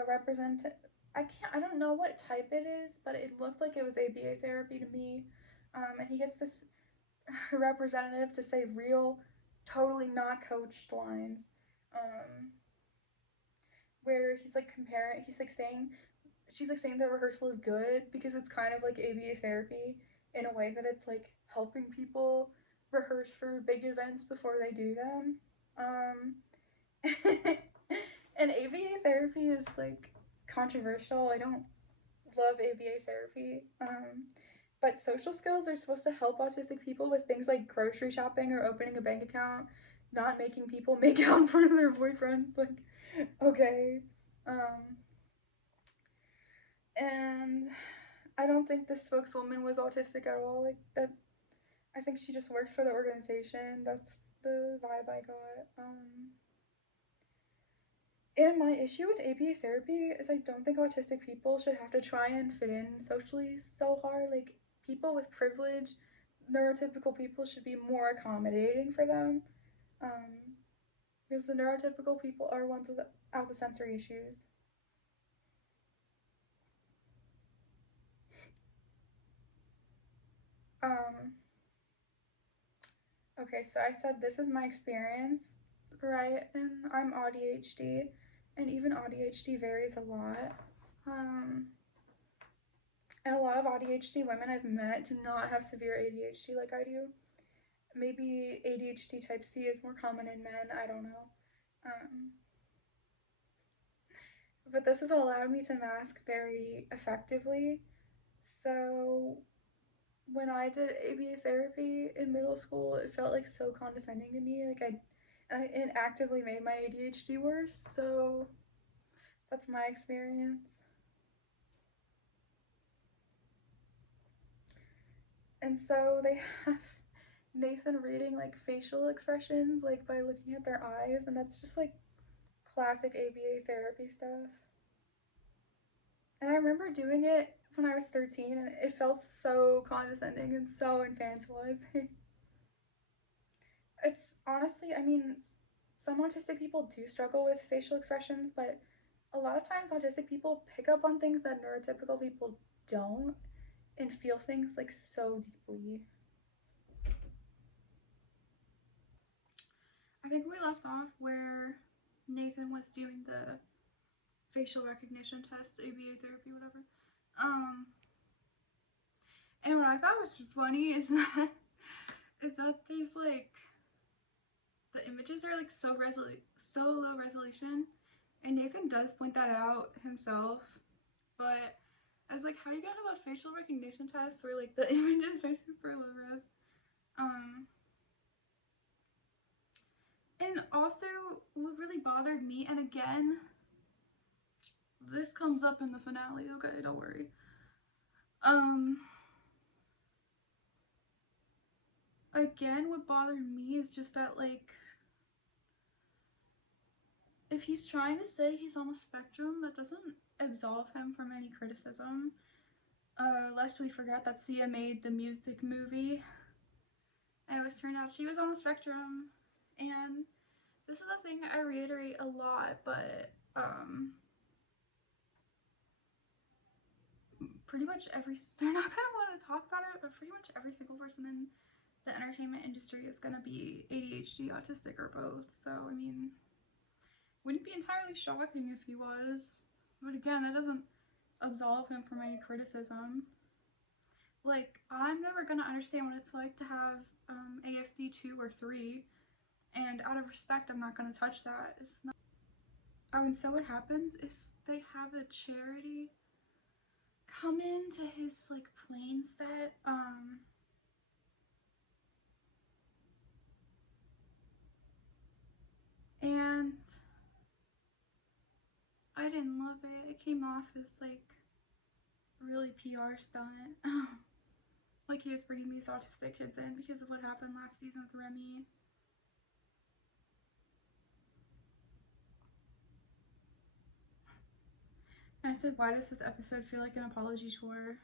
don't know what type it is, but it looked like it was ABA therapy to me. And he gets this representative to say real, totally not coached lines. Where he's like comparing, she's like saying that rehearsal is good because it's kind of like ABA therapy in a way that it's like helping people rehearse for big events before they do them. And ABA therapy is like controversial. I don't love ABA therapy. But social skills are supposed to help autistic people with things like grocery shopping or opening a bank account, not making people make out in front of their boyfriends. Like, okay. And I don't think this spokeswoman was autistic at all. Like, that, I think she just works for the organization. That's the vibe I got. And my issue with ABA therapy is I don't think autistic people should have to try and fit in socially so hard. Like, people with privilege, neurotypical people should be more accommodating for them. Because the neurotypical people are ones without the sensory issues. Okay, so I said this is my experience, right? And I'm ADHD, and even ADHD varies a lot. And a lot of ADHD women I've met do not have severe ADHD like I do. Maybe ADHD type C is more common in men, I don't know. But this has allowed me to mask very effectively. So when I did ABA therapy in middle school, it felt like so condescending to me. Like it actively made my ADHD worse. So that's my experience. And so they have Nathan reading like facial expressions, like by looking at their eyes, and that's just like classic ABA therapy stuff. And I remember doing it when I was 13, and it felt so condescending and so infantilizing. It's honestly, I mean, some autistic people do struggle with facial expressions, but a lot of times autistic people pick up on things that neurotypical people don't and feel things like so deeply. I think we left off where Nathan was doing the facial recognition test, ABA therapy, whatever. And what I thought was funny is that there's like the images are like so low resolution, and Nathan does point that out himself. But I was like, how are you gonna have a facial recognition test where like the images are super low res? And also, what really bothered me, and again, this comes up in the finale, okay, don't worry. Again, what bothered me is just that, like, if he's trying to say he's on a spectrum, that doesn't absolve him from any criticism. lest we forget that Sia made the music movie. And it was turned out she was on the spectrum. And this is a thing I reiterate a lot, but pretty much they're not gonna want to talk about it, but pretty much every single person in the entertainment industry is gonna be ADHD, autistic, or both. So, I mean, wouldn't be entirely shocking if he was. But again, that doesn't absolve him from any criticism. Like, I'm never gonna understand what it's like to have ASD 2 or 3, and out of respect, I'm not gonna touch that. It's not. Oh, and so what happens is they have a charity come into his like plane set. And I didn't love it. It came off as like really PR stunt. Like he was bringing these autistic kids in because of what happened last season with Remy. And I said, why does this episode feel like an apology tour?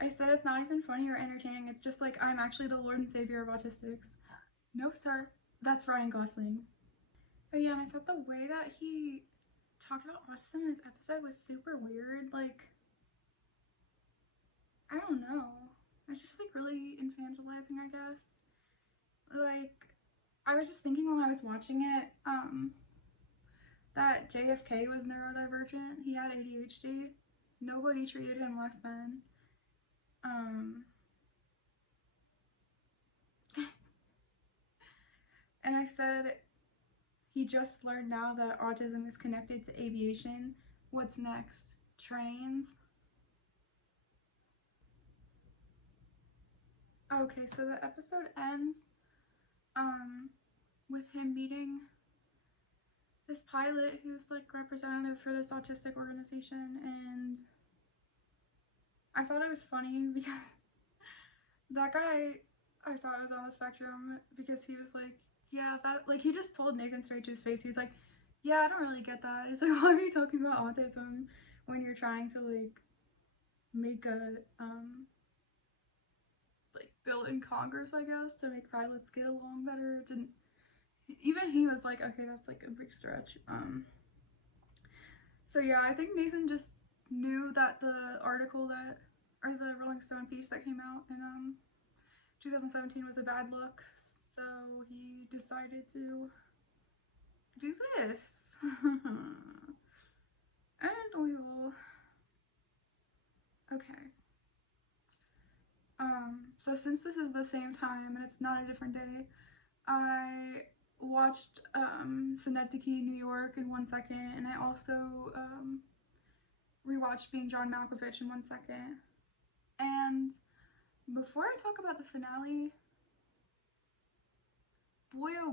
I said it's not even funny or entertaining. It's just like, I'm actually the Lord and Savior of autistics. No, sir. That's Ryan Gosling. But yeah, and I thought the way that he talked about autism in this episode was super weird. Like, I don't know. It's just like really infantilizing, I guess. Like, I was just thinking while I was watching it, that JFK was neurodivergent. He had ADHD. Nobody treated him less than. And I said, he just learned now that autism is connected to aviation. What's next? Trains? Okay, so the episode ends with him meeting this pilot who's like representative for this autistic organization, and I thought it was funny because that guy I thought was on the spectrum, because he was like, yeah, that, like, he just told Nathan straight to his face. He's like, yeah, I don't really get that. He's like, why are you talking about autism when you're trying to like make a like bill in Congress, I guess, to make pilots get along better? Didn't even he was like, okay, that's like a big stretch. So yeah, I think Nathan just knew that the article that, or the Rolling Stone piece that came out in 2017 was a bad look, so he decided to do this. And we will. Okay. So since this is the same time and it's not a different day, I watched Synecdoche, New York in 1 second, and I also rewatched Being John Malkovich in 1 second. And before I talk about the finale, boy oh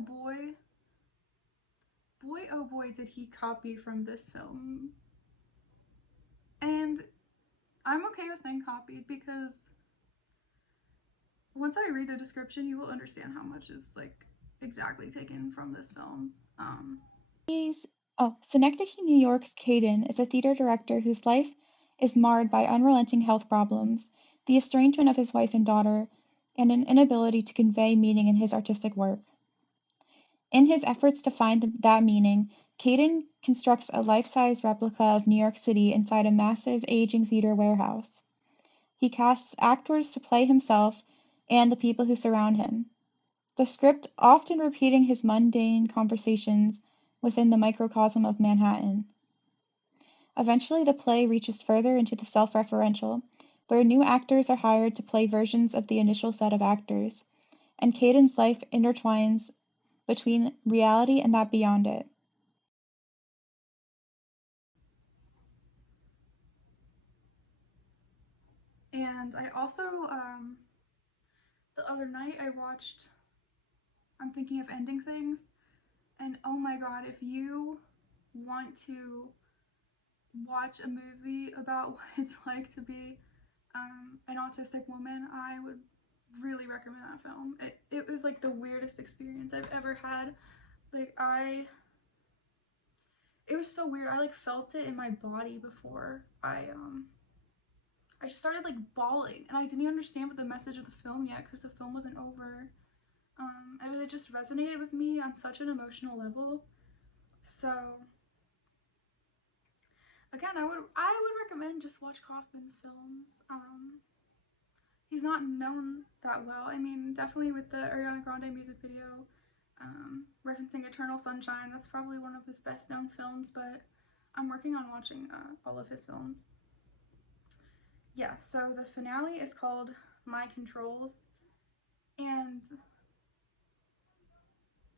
boy, did he copy from this film. And I'm okay with saying copied, because once I read the description, you will understand how much is like exactly taken from this film. Synecdoche, New York's Caden is a theater director whose life is marred by unrelenting health problems, the estrangement of his wife and daughter, and an inability to convey meaning in his artistic work. In his efforts to find that meaning, Caden constructs a life-size replica of New York City inside a massive, aging theater warehouse. He casts actors to play himself and the people who surround him, the script often repeating his mundane conversations within the microcosm of Manhattan. Eventually, the play reaches further into the self-referential, where new actors are hired to play versions of the initial set of actors, and Caden's life intertwines between reality and that beyond it. And I also, the other night I watched I'm Thinking of Ending Things, and oh my god, if you want to watch a movie about what it's like to be an autistic woman, I would really recommend that film. It was like the weirdest experience I've ever had. Like, it was so weird. I like felt it in my body before I just started like bawling, and I didn't even understand what the message of the film yet because the film wasn't over. And it just resonated with me on such an emotional level. So again, I would recommend just watch Kaufman's films. He's not known that well. I mean, definitely with the Ariana Grande music video, referencing Eternal Sunshine, that's probably one of his best known films, but I'm working on watching all of his films. Yeah, so the finale is called My Controls, and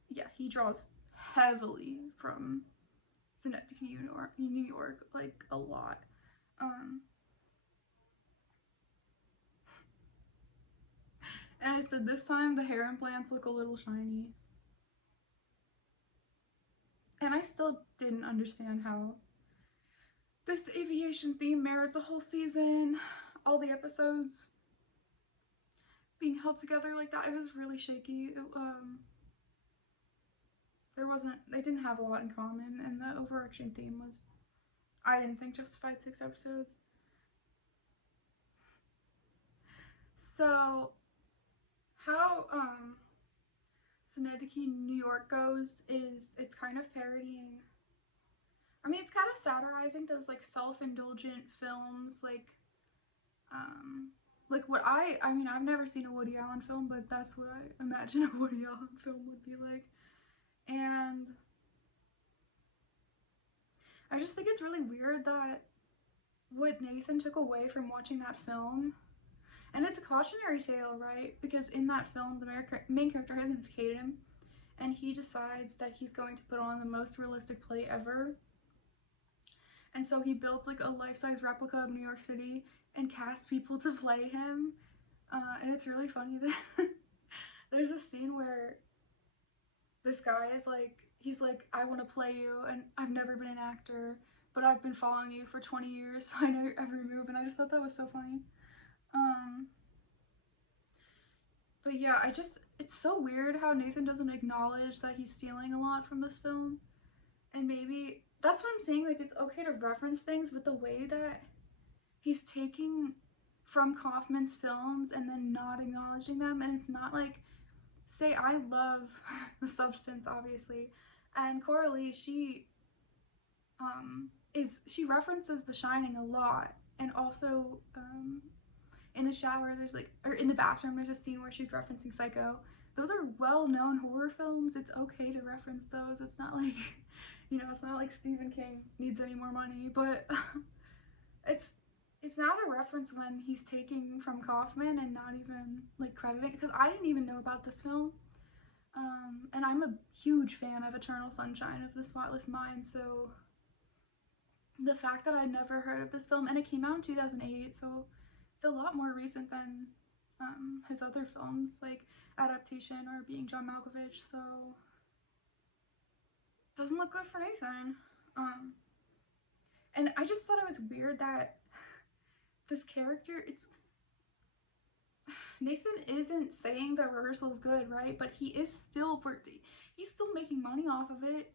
yeah, he draws heavily from Synecdoche, New York, like a lot. And I said this time the hair implants look a little shiny. And I still didn't understand how this aviation theme merits a whole season, all the episodes being held together like that. It was really shaky. They didn't have a lot in common, and the overarching theme was, I didn't think, justified 6 episodes. So how Synecdoche, New York goes is it's kind of parodying, I mean, it's kind of satirizing those like self-indulgent films, like what I mean, I've never seen a Woody Allen film, but that's what I imagine a Woody Allen film would be like. And I just think it's really weird that what Nathan took away from watching that film, and it's a cautionary tale, right? Because in that film, the main character, his name's Caden, and he decides that he's going to put on the most realistic play ever. And so he builds like a life-size replica of New York City and casts people to play him. And it's really funny that there's a scene where this guy is like, he's like, I want to play you, and I've never been an actor, but I've been following you for 20 years, so I know your every move, and I just thought that was so funny. But yeah, it's so weird how Nathan doesn't acknowledge that he's stealing a lot from this film. And maybe, that's what I'm saying, like, it's okay to reference things, but the way that he's taking from Kaufman's films and then not acknowledging them, and it's not like, say I love The Substance, obviously, and Coralie, she references The Shining a lot, and also in the shower there's like, or in the bathroom there's a scene where she's referencing Psycho. Those are well-known horror films. It's okay to reference those. It's not like, you know, it's not like Stephen King needs any more money, but it's not a reference when he's taking from Kaufman and not even like crediting, because I didn't even know about this film. And I'm a huge fan of Eternal Sunshine of the Spotless Mind, so the fact that I'd never heard of this film, and it came out in 2008, so it's a lot more recent than his other films like Adaptation or Being John Malkovich, so doesn't look good for Nathan. And I just thought it was weird that this character, Nathan isn't saying that Rehearsal is good, right? But he's still making money off of it.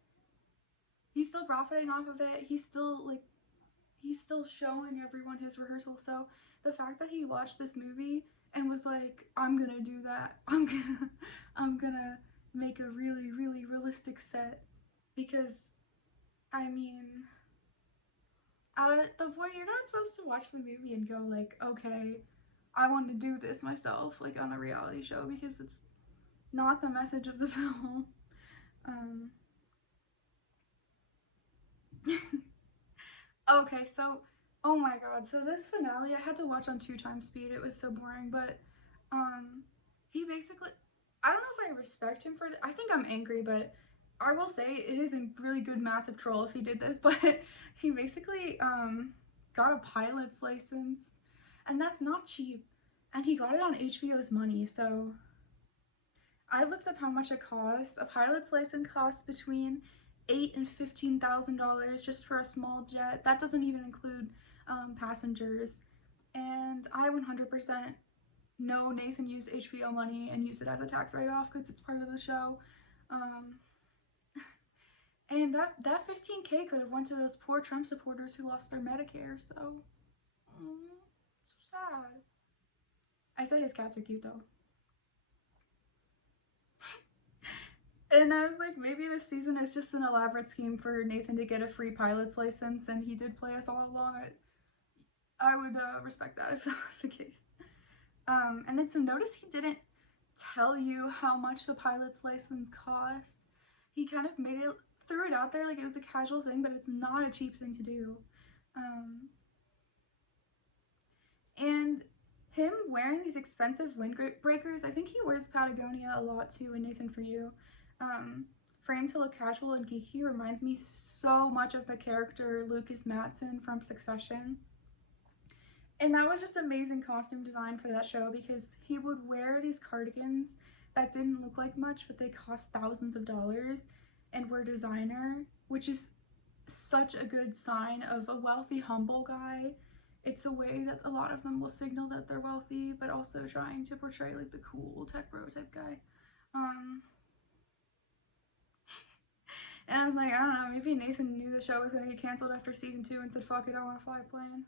He's still profiting off of it. He's still showing everyone his Rehearsal. So the fact that he watched this movie and was like, I'm gonna do that. I'm gonna make a really, really realistic set, because I mean, at the point, you're not supposed to watch the movie and go like, okay, I want to do this myself, like on a reality show, because it's not the message of the film. Okay, so, oh my god, so this finale I had to watch on 2x speed. It was so boring, but he basically, I don't know if I respect him for I think I'm angry, but I will say it is a really good massive troll if he did this, but he basically got a pilot's license, and that's not cheap, and he got it on HBO's money. So I looked up how much it costs. A pilot's license costs between $8,000 and $15,000 just for a small jet. That doesn't even include passengers. And I 100% know Nathan used HBO money and used it as a tax write-off because it's part of the show. And mean, that $15K could have went to those poor Trump supporters who lost their Medicare, so so sad. I say his cats are cute though. And I was like, maybe this season is just an elaborate scheme for Nathan to get a free pilot's license, and he did play us all along. I would respect that if that was the case. And then so notice he didn't tell you how much the pilot's license costs. He kind of threw it out there like it was a casual thing, but it's not a cheap thing to do. And him wearing these expensive windbreakers, I think he wears Patagonia a lot too in Nathan For You. For him to look casual and geeky reminds me so much of the character Lucas Matson from Succession. And that was just amazing costume design for that show, because he would wear these cardigans that didn't look like much, but they cost thousands of dollars and were designer, which is such a good sign of a wealthy, humble guy. It's a way that a lot of them will signal that they're wealthy, but also trying to portray like the cool tech bro type guy. And I was like, I don't know, maybe Nathan knew the show was gonna get canceled after season 2 and said, fuck it, I wanna fly a plane.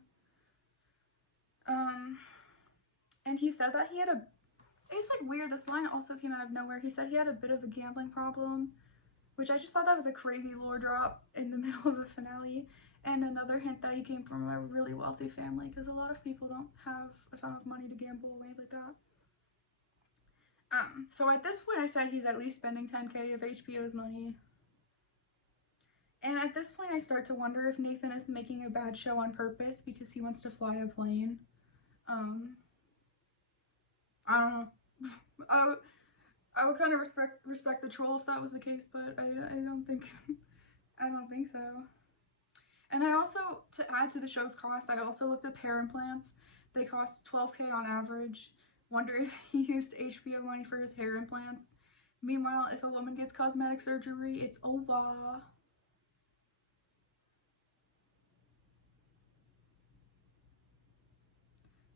And he said that he had it's like weird, this line also came out of nowhere. He said he had a bit of a gambling problem, which I just thought that was a crazy lore drop in the middle of the finale. And another hint that he came from a really wealthy family, because a lot of people don't have a ton of money to gamble away like that. So at this point I said he's at least spending $10K of HBO's money. And at this point I start to wonder if Nathan is making a bad show on purpose because he wants to fly a plane. I don't know. I would kind of respect the troll if that was the case, but I don't think I don't think so. And I also, to add to the show's cost, I also looked up hair implants. They cost $12K on average. Wonder if he used HBO money for his hair implants. Meanwhile, if a woman gets cosmetic surgery, it's over.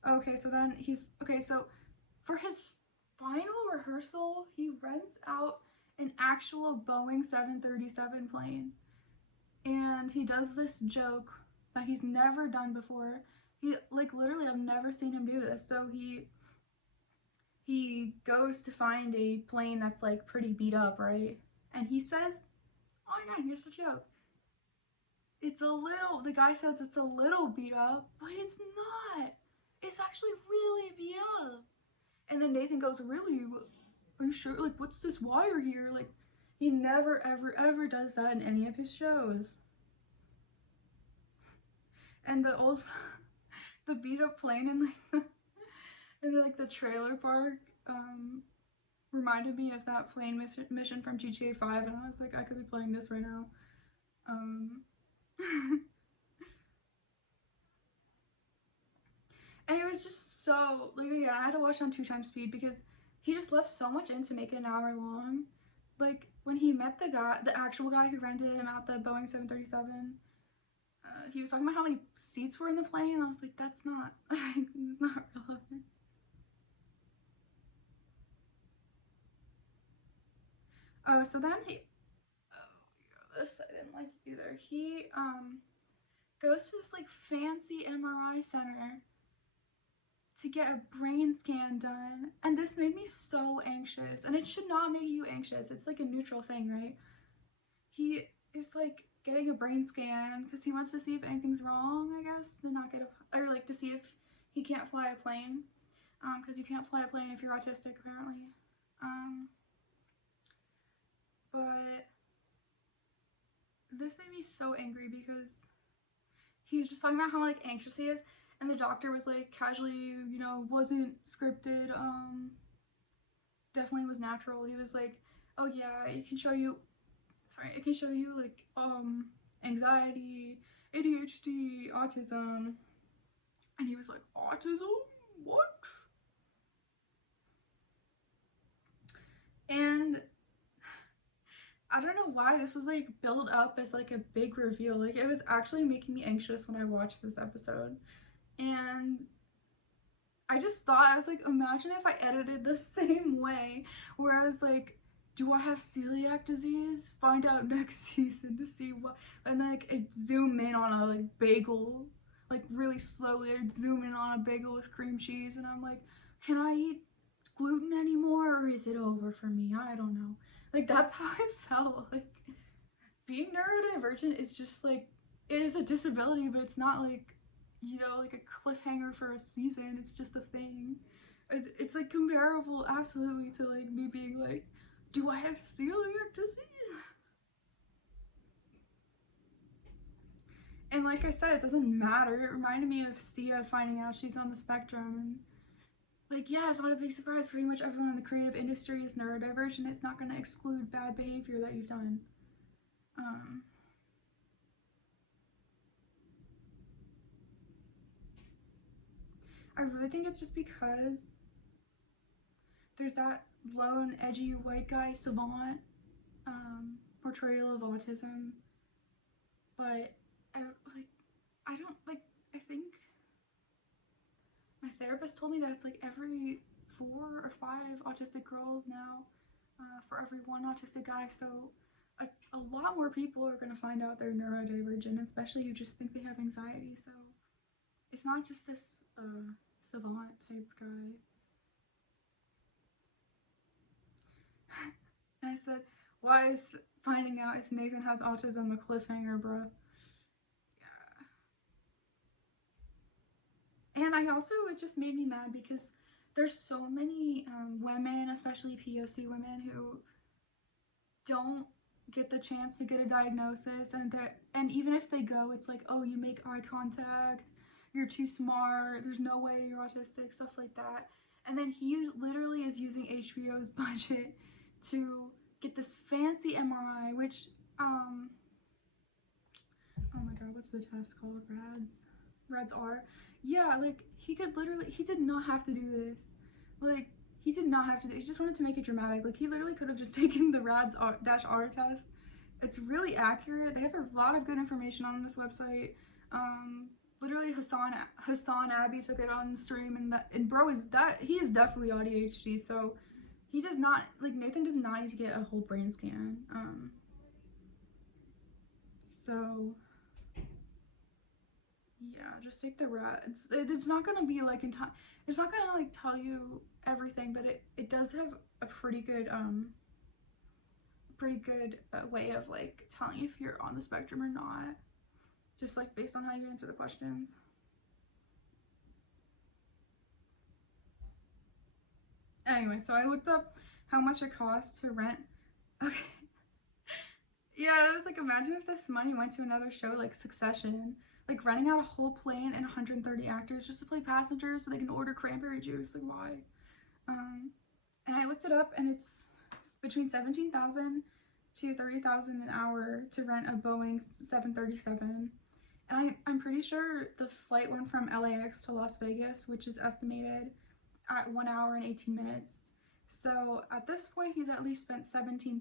Okay, so then so for his final rehearsal, he rents out an actual Boeing 737 plane. And he does this joke that he's never done before. He, like, literally, I've never seen him do this. So he goes to find a plane that's, like, pretty beat up, right? And he says, oh, no, here's the joke. The guy says it's a little beat up, but it's not. It's actually really beat up. And then Nathan goes, really? Are you sure? Like, what's this wire here? Like, he never, ever, ever does that in any of his shows. And the beat up plane in the trailer park reminded me of that plane mission from GTA 5, and I was like, I could be playing this right now. And it was just so, like, yeah, I had to watch it on 2x speed because he just left so much in to make it an hour long. Like, when he met the actual guy who rented him out the Boeing 737, he was talking about how many seats were in the plane, and I was like, that's not relevant. Oh, so then this I didn't like either. He goes to this like fancy MRI center to get a brain scan done, and this made me so anxious, and it should not make you anxious. It's like a neutral thing, right? He is like getting a brain scan because he wants to see if anything's wrong, I guess, or like to see if he can't fly a plane, because you can't fly a plane if you're autistic, apparently. But this made me so angry because he was just talking about how like anxious he is, and the doctor was like casually, you know, wasn't scripted, definitely was natural. He was like, oh yeah, it can show you like anxiety, ADHD, autism. And he was like, autism? What? And I don't know why this was like built up as like a big reveal. Like, it was actually making me anxious when I watched this episode. And I just thought, I was like, imagine if I edited the same way, where I was like, do I have celiac disease? Find out next season to see what. And like it zoom in on a like bagel, like really slowly. It'd zoom in on a bagel with cream cheese, and I'm like, can I eat gluten anymore, or is it over for me? I don't know. Like that's how I felt. Like being neurodivergent is just like, it is a disability, but it's not like, you know, like a cliffhanger for a season. It's just a thing. It's like comparable absolutely to like me being like, do I have celiac disease? And like I said, it doesn't matter. It reminded me of Sia finding out she's on the spectrum, and like, yeah, it's not a big surprise. Pretty much everyone in the creative industry is neurodivergent. It's not going to exclude bad behavior that you've done. I really think it's just because there's that lone, edgy white guy savant portrayal of autism, but I think my therapist told me that it's like every 4 or 5 autistic girls now for every 1 autistic guy, so a lot more people are going to find out they're neurodivergent, especially who just think they have anxiety, so it's not just this savant type guy. And I said, why is finding out if Nathan has autism a cliffhanger, bruh? Yeah. And it just made me mad because there's so many women, especially POC women, who don't get the chance to get a diagnosis, and even if they go, it's like, oh, you make eye contact, you're too smart, there's no way you're autistic, stuff like that. And then he literally is using HBO's budget to get this fancy MRI, which oh my god, what's the test called? RADS R. Yeah, like he did not have to do this. Like he did not have to do it. He just wanted to make it dramatic. Like he literally could have just taken the RADS-R test. It's really accurate. They have a lot of good information on this website. Literally Hassan Abbey took it on stream, and bro he is definitely ADHD, so he does not, like, Nathan does not need to get a whole brain scan. So yeah, just take the RADS. It's not gonna be like it's not gonna like tell you everything, but it does have a pretty good way of like telling if you're on the spectrum or not, just like based on how you answer the questions. Anyway, so I looked up how much it costs to rent. Okay. Yeah, it was like, imagine if this money went to another show like Succession, like renting out a whole plane and 130 actors just to play passengers so they can order cranberry juice. Like, why? And I looked it up, and it's between $17,000 to $30,000 an hour to rent a Boeing 737. And I'm pretty sure the flight went from LAX to Las Vegas, which is estimated at 1 hour and 18 minutes. So at this point, he's at least spent $17,000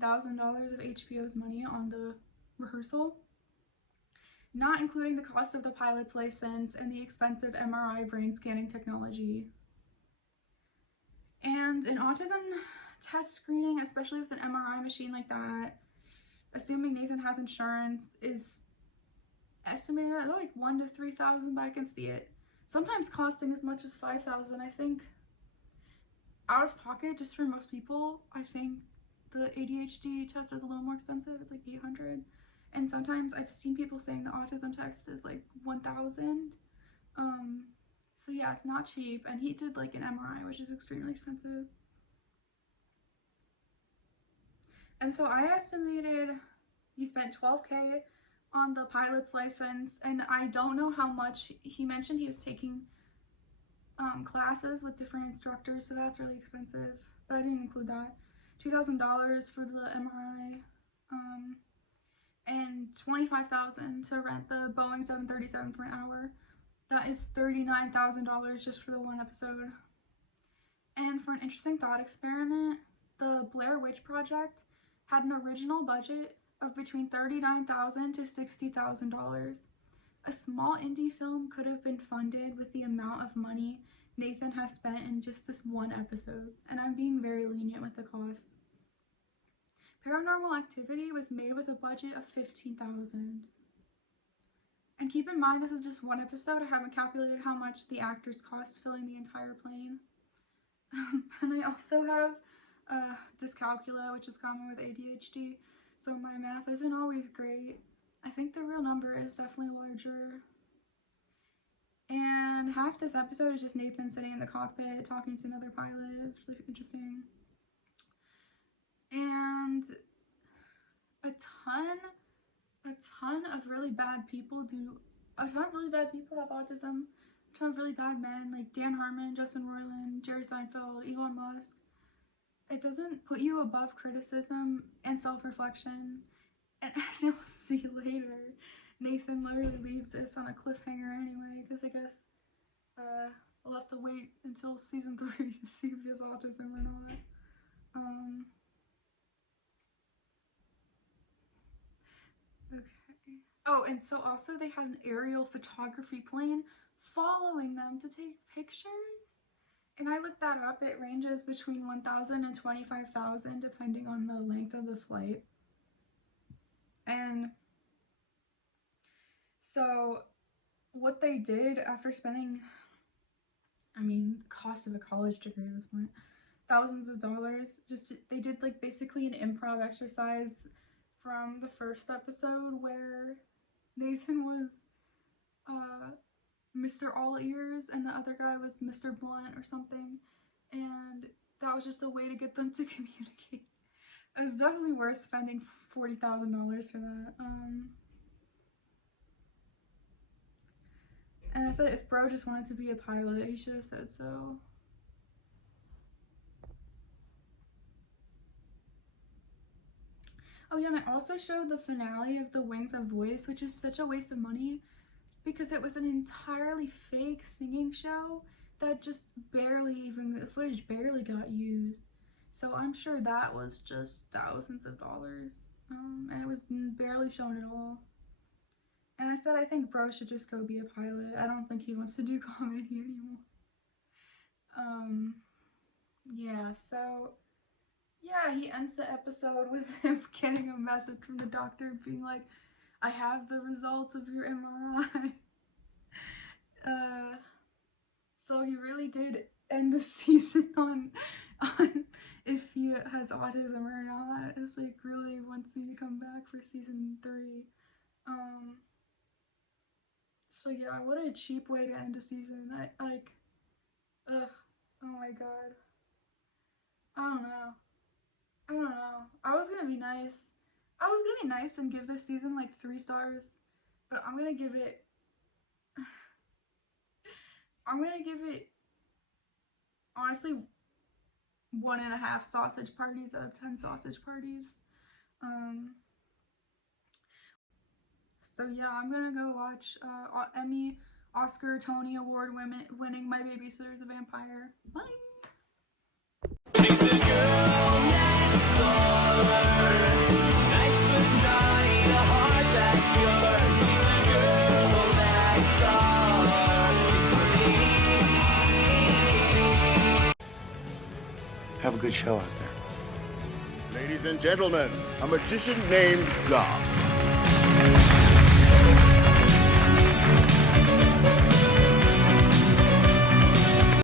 of HBO's money on the rehearsal, not including the cost of the pilot's license and the expensive MRI brain scanning technology. And an autism test screening, especially with an MRI machine like that, assuming Nathan has insurance, is estimated at like $1,000 to $3,000, but I can see it sometimes costing as much as $5,000. I think out of pocket, just for most people, I think the ADHD test is a little more expensive. It's like $800, and sometimes I've seen people saying the autism test is like $1,000. So yeah, it's not cheap, and he did like an MRI, which is extremely expensive. And so I estimated he spent $12,000 on the pilot's license, and I don't know how much. He mentioned he was taking classes with different instructors, so that's really expensive, but I didn't include that. $2,000 for the MRI, and $25,000 to rent the Boeing 737 for an hour. That is $39,000 just for the one episode. And for an interesting thought experiment, the Blair Witch Project had an original budget of between $39,000 to $60,000. A small indie film could have been funded with the amount of money Nathan has spent in just this one episode, and I'm being very lenient with the cost. Paranormal Activity was made with a budget of $15,000. And keep in mind, this is just one episode. I haven't calculated how much the actors cost filling the entire plane. And I also have dyscalculia, which is common with ADHD, so my math isn't always great. I think the real number is definitely larger. And half this episode is just Nathan sitting in the cockpit talking to another pilot. It's really interesting. And a ton of really bad people have autism. A ton of really bad men, like Dan Harmon, Justin Roiland, Jerry Seinfeld, Elon Musk. It doesn't put you above criticism and self-reflection. And as you'll see later, Nathan literally leaves this on a cliffhanger anyway, because I guess we'll have to wait until season 3 to see if he has autism or not. Okay. Oh, and so also they had an aerial photography plane following them to take pictures. And I looked that up. It ranges between $1,000 and $25,000 depending on the length of the flight. And so what they did after spending, cost of a college degree at this point, thousands of dollars, they did like basically an improv exercise from the first episode where Nathan was Mr. All Ears and the other guy was Mr. Blunt or something, and that was just a way to get them to communicate. It was definitely worth spending $40,000 for that. And I said if bro just wanted to be a pilot, he should have said so. Oh yeah, and I also showed the finale of The Wings of Voice, which is such a waste of money because it was an entirely fake singing show that just the footage barely got used. So I'm sure that was just thousands of dollars. And it was barely shown at all. And I said I think bro should just go be a pilot. I don't think he wants to do comedy anymore. Yeah, so yeah, he ends the episode with him getting a message from the doctor being like, I have the results of your MRI. So he really did end the season on if he has autism or not. It's like really wants me to come back for season 3. So yeah, what a cheap way to end a season. Oh my god. I don't know. I was gonna be nice. And give this season like 3 stars, but I'm gonna give it honestly 1.5 sausage parties out of 10 sausage parties. So yeah, I'm gonna go watch Emmy, Oscar, Tony Award winning My Babysitter's a Vampire. Bye! She's the girl next door. Nice but naughty, a heart that's pure. She's the girl next door. She's free. Have a good show out there. Ladies and gentlemen, a magician named Gob.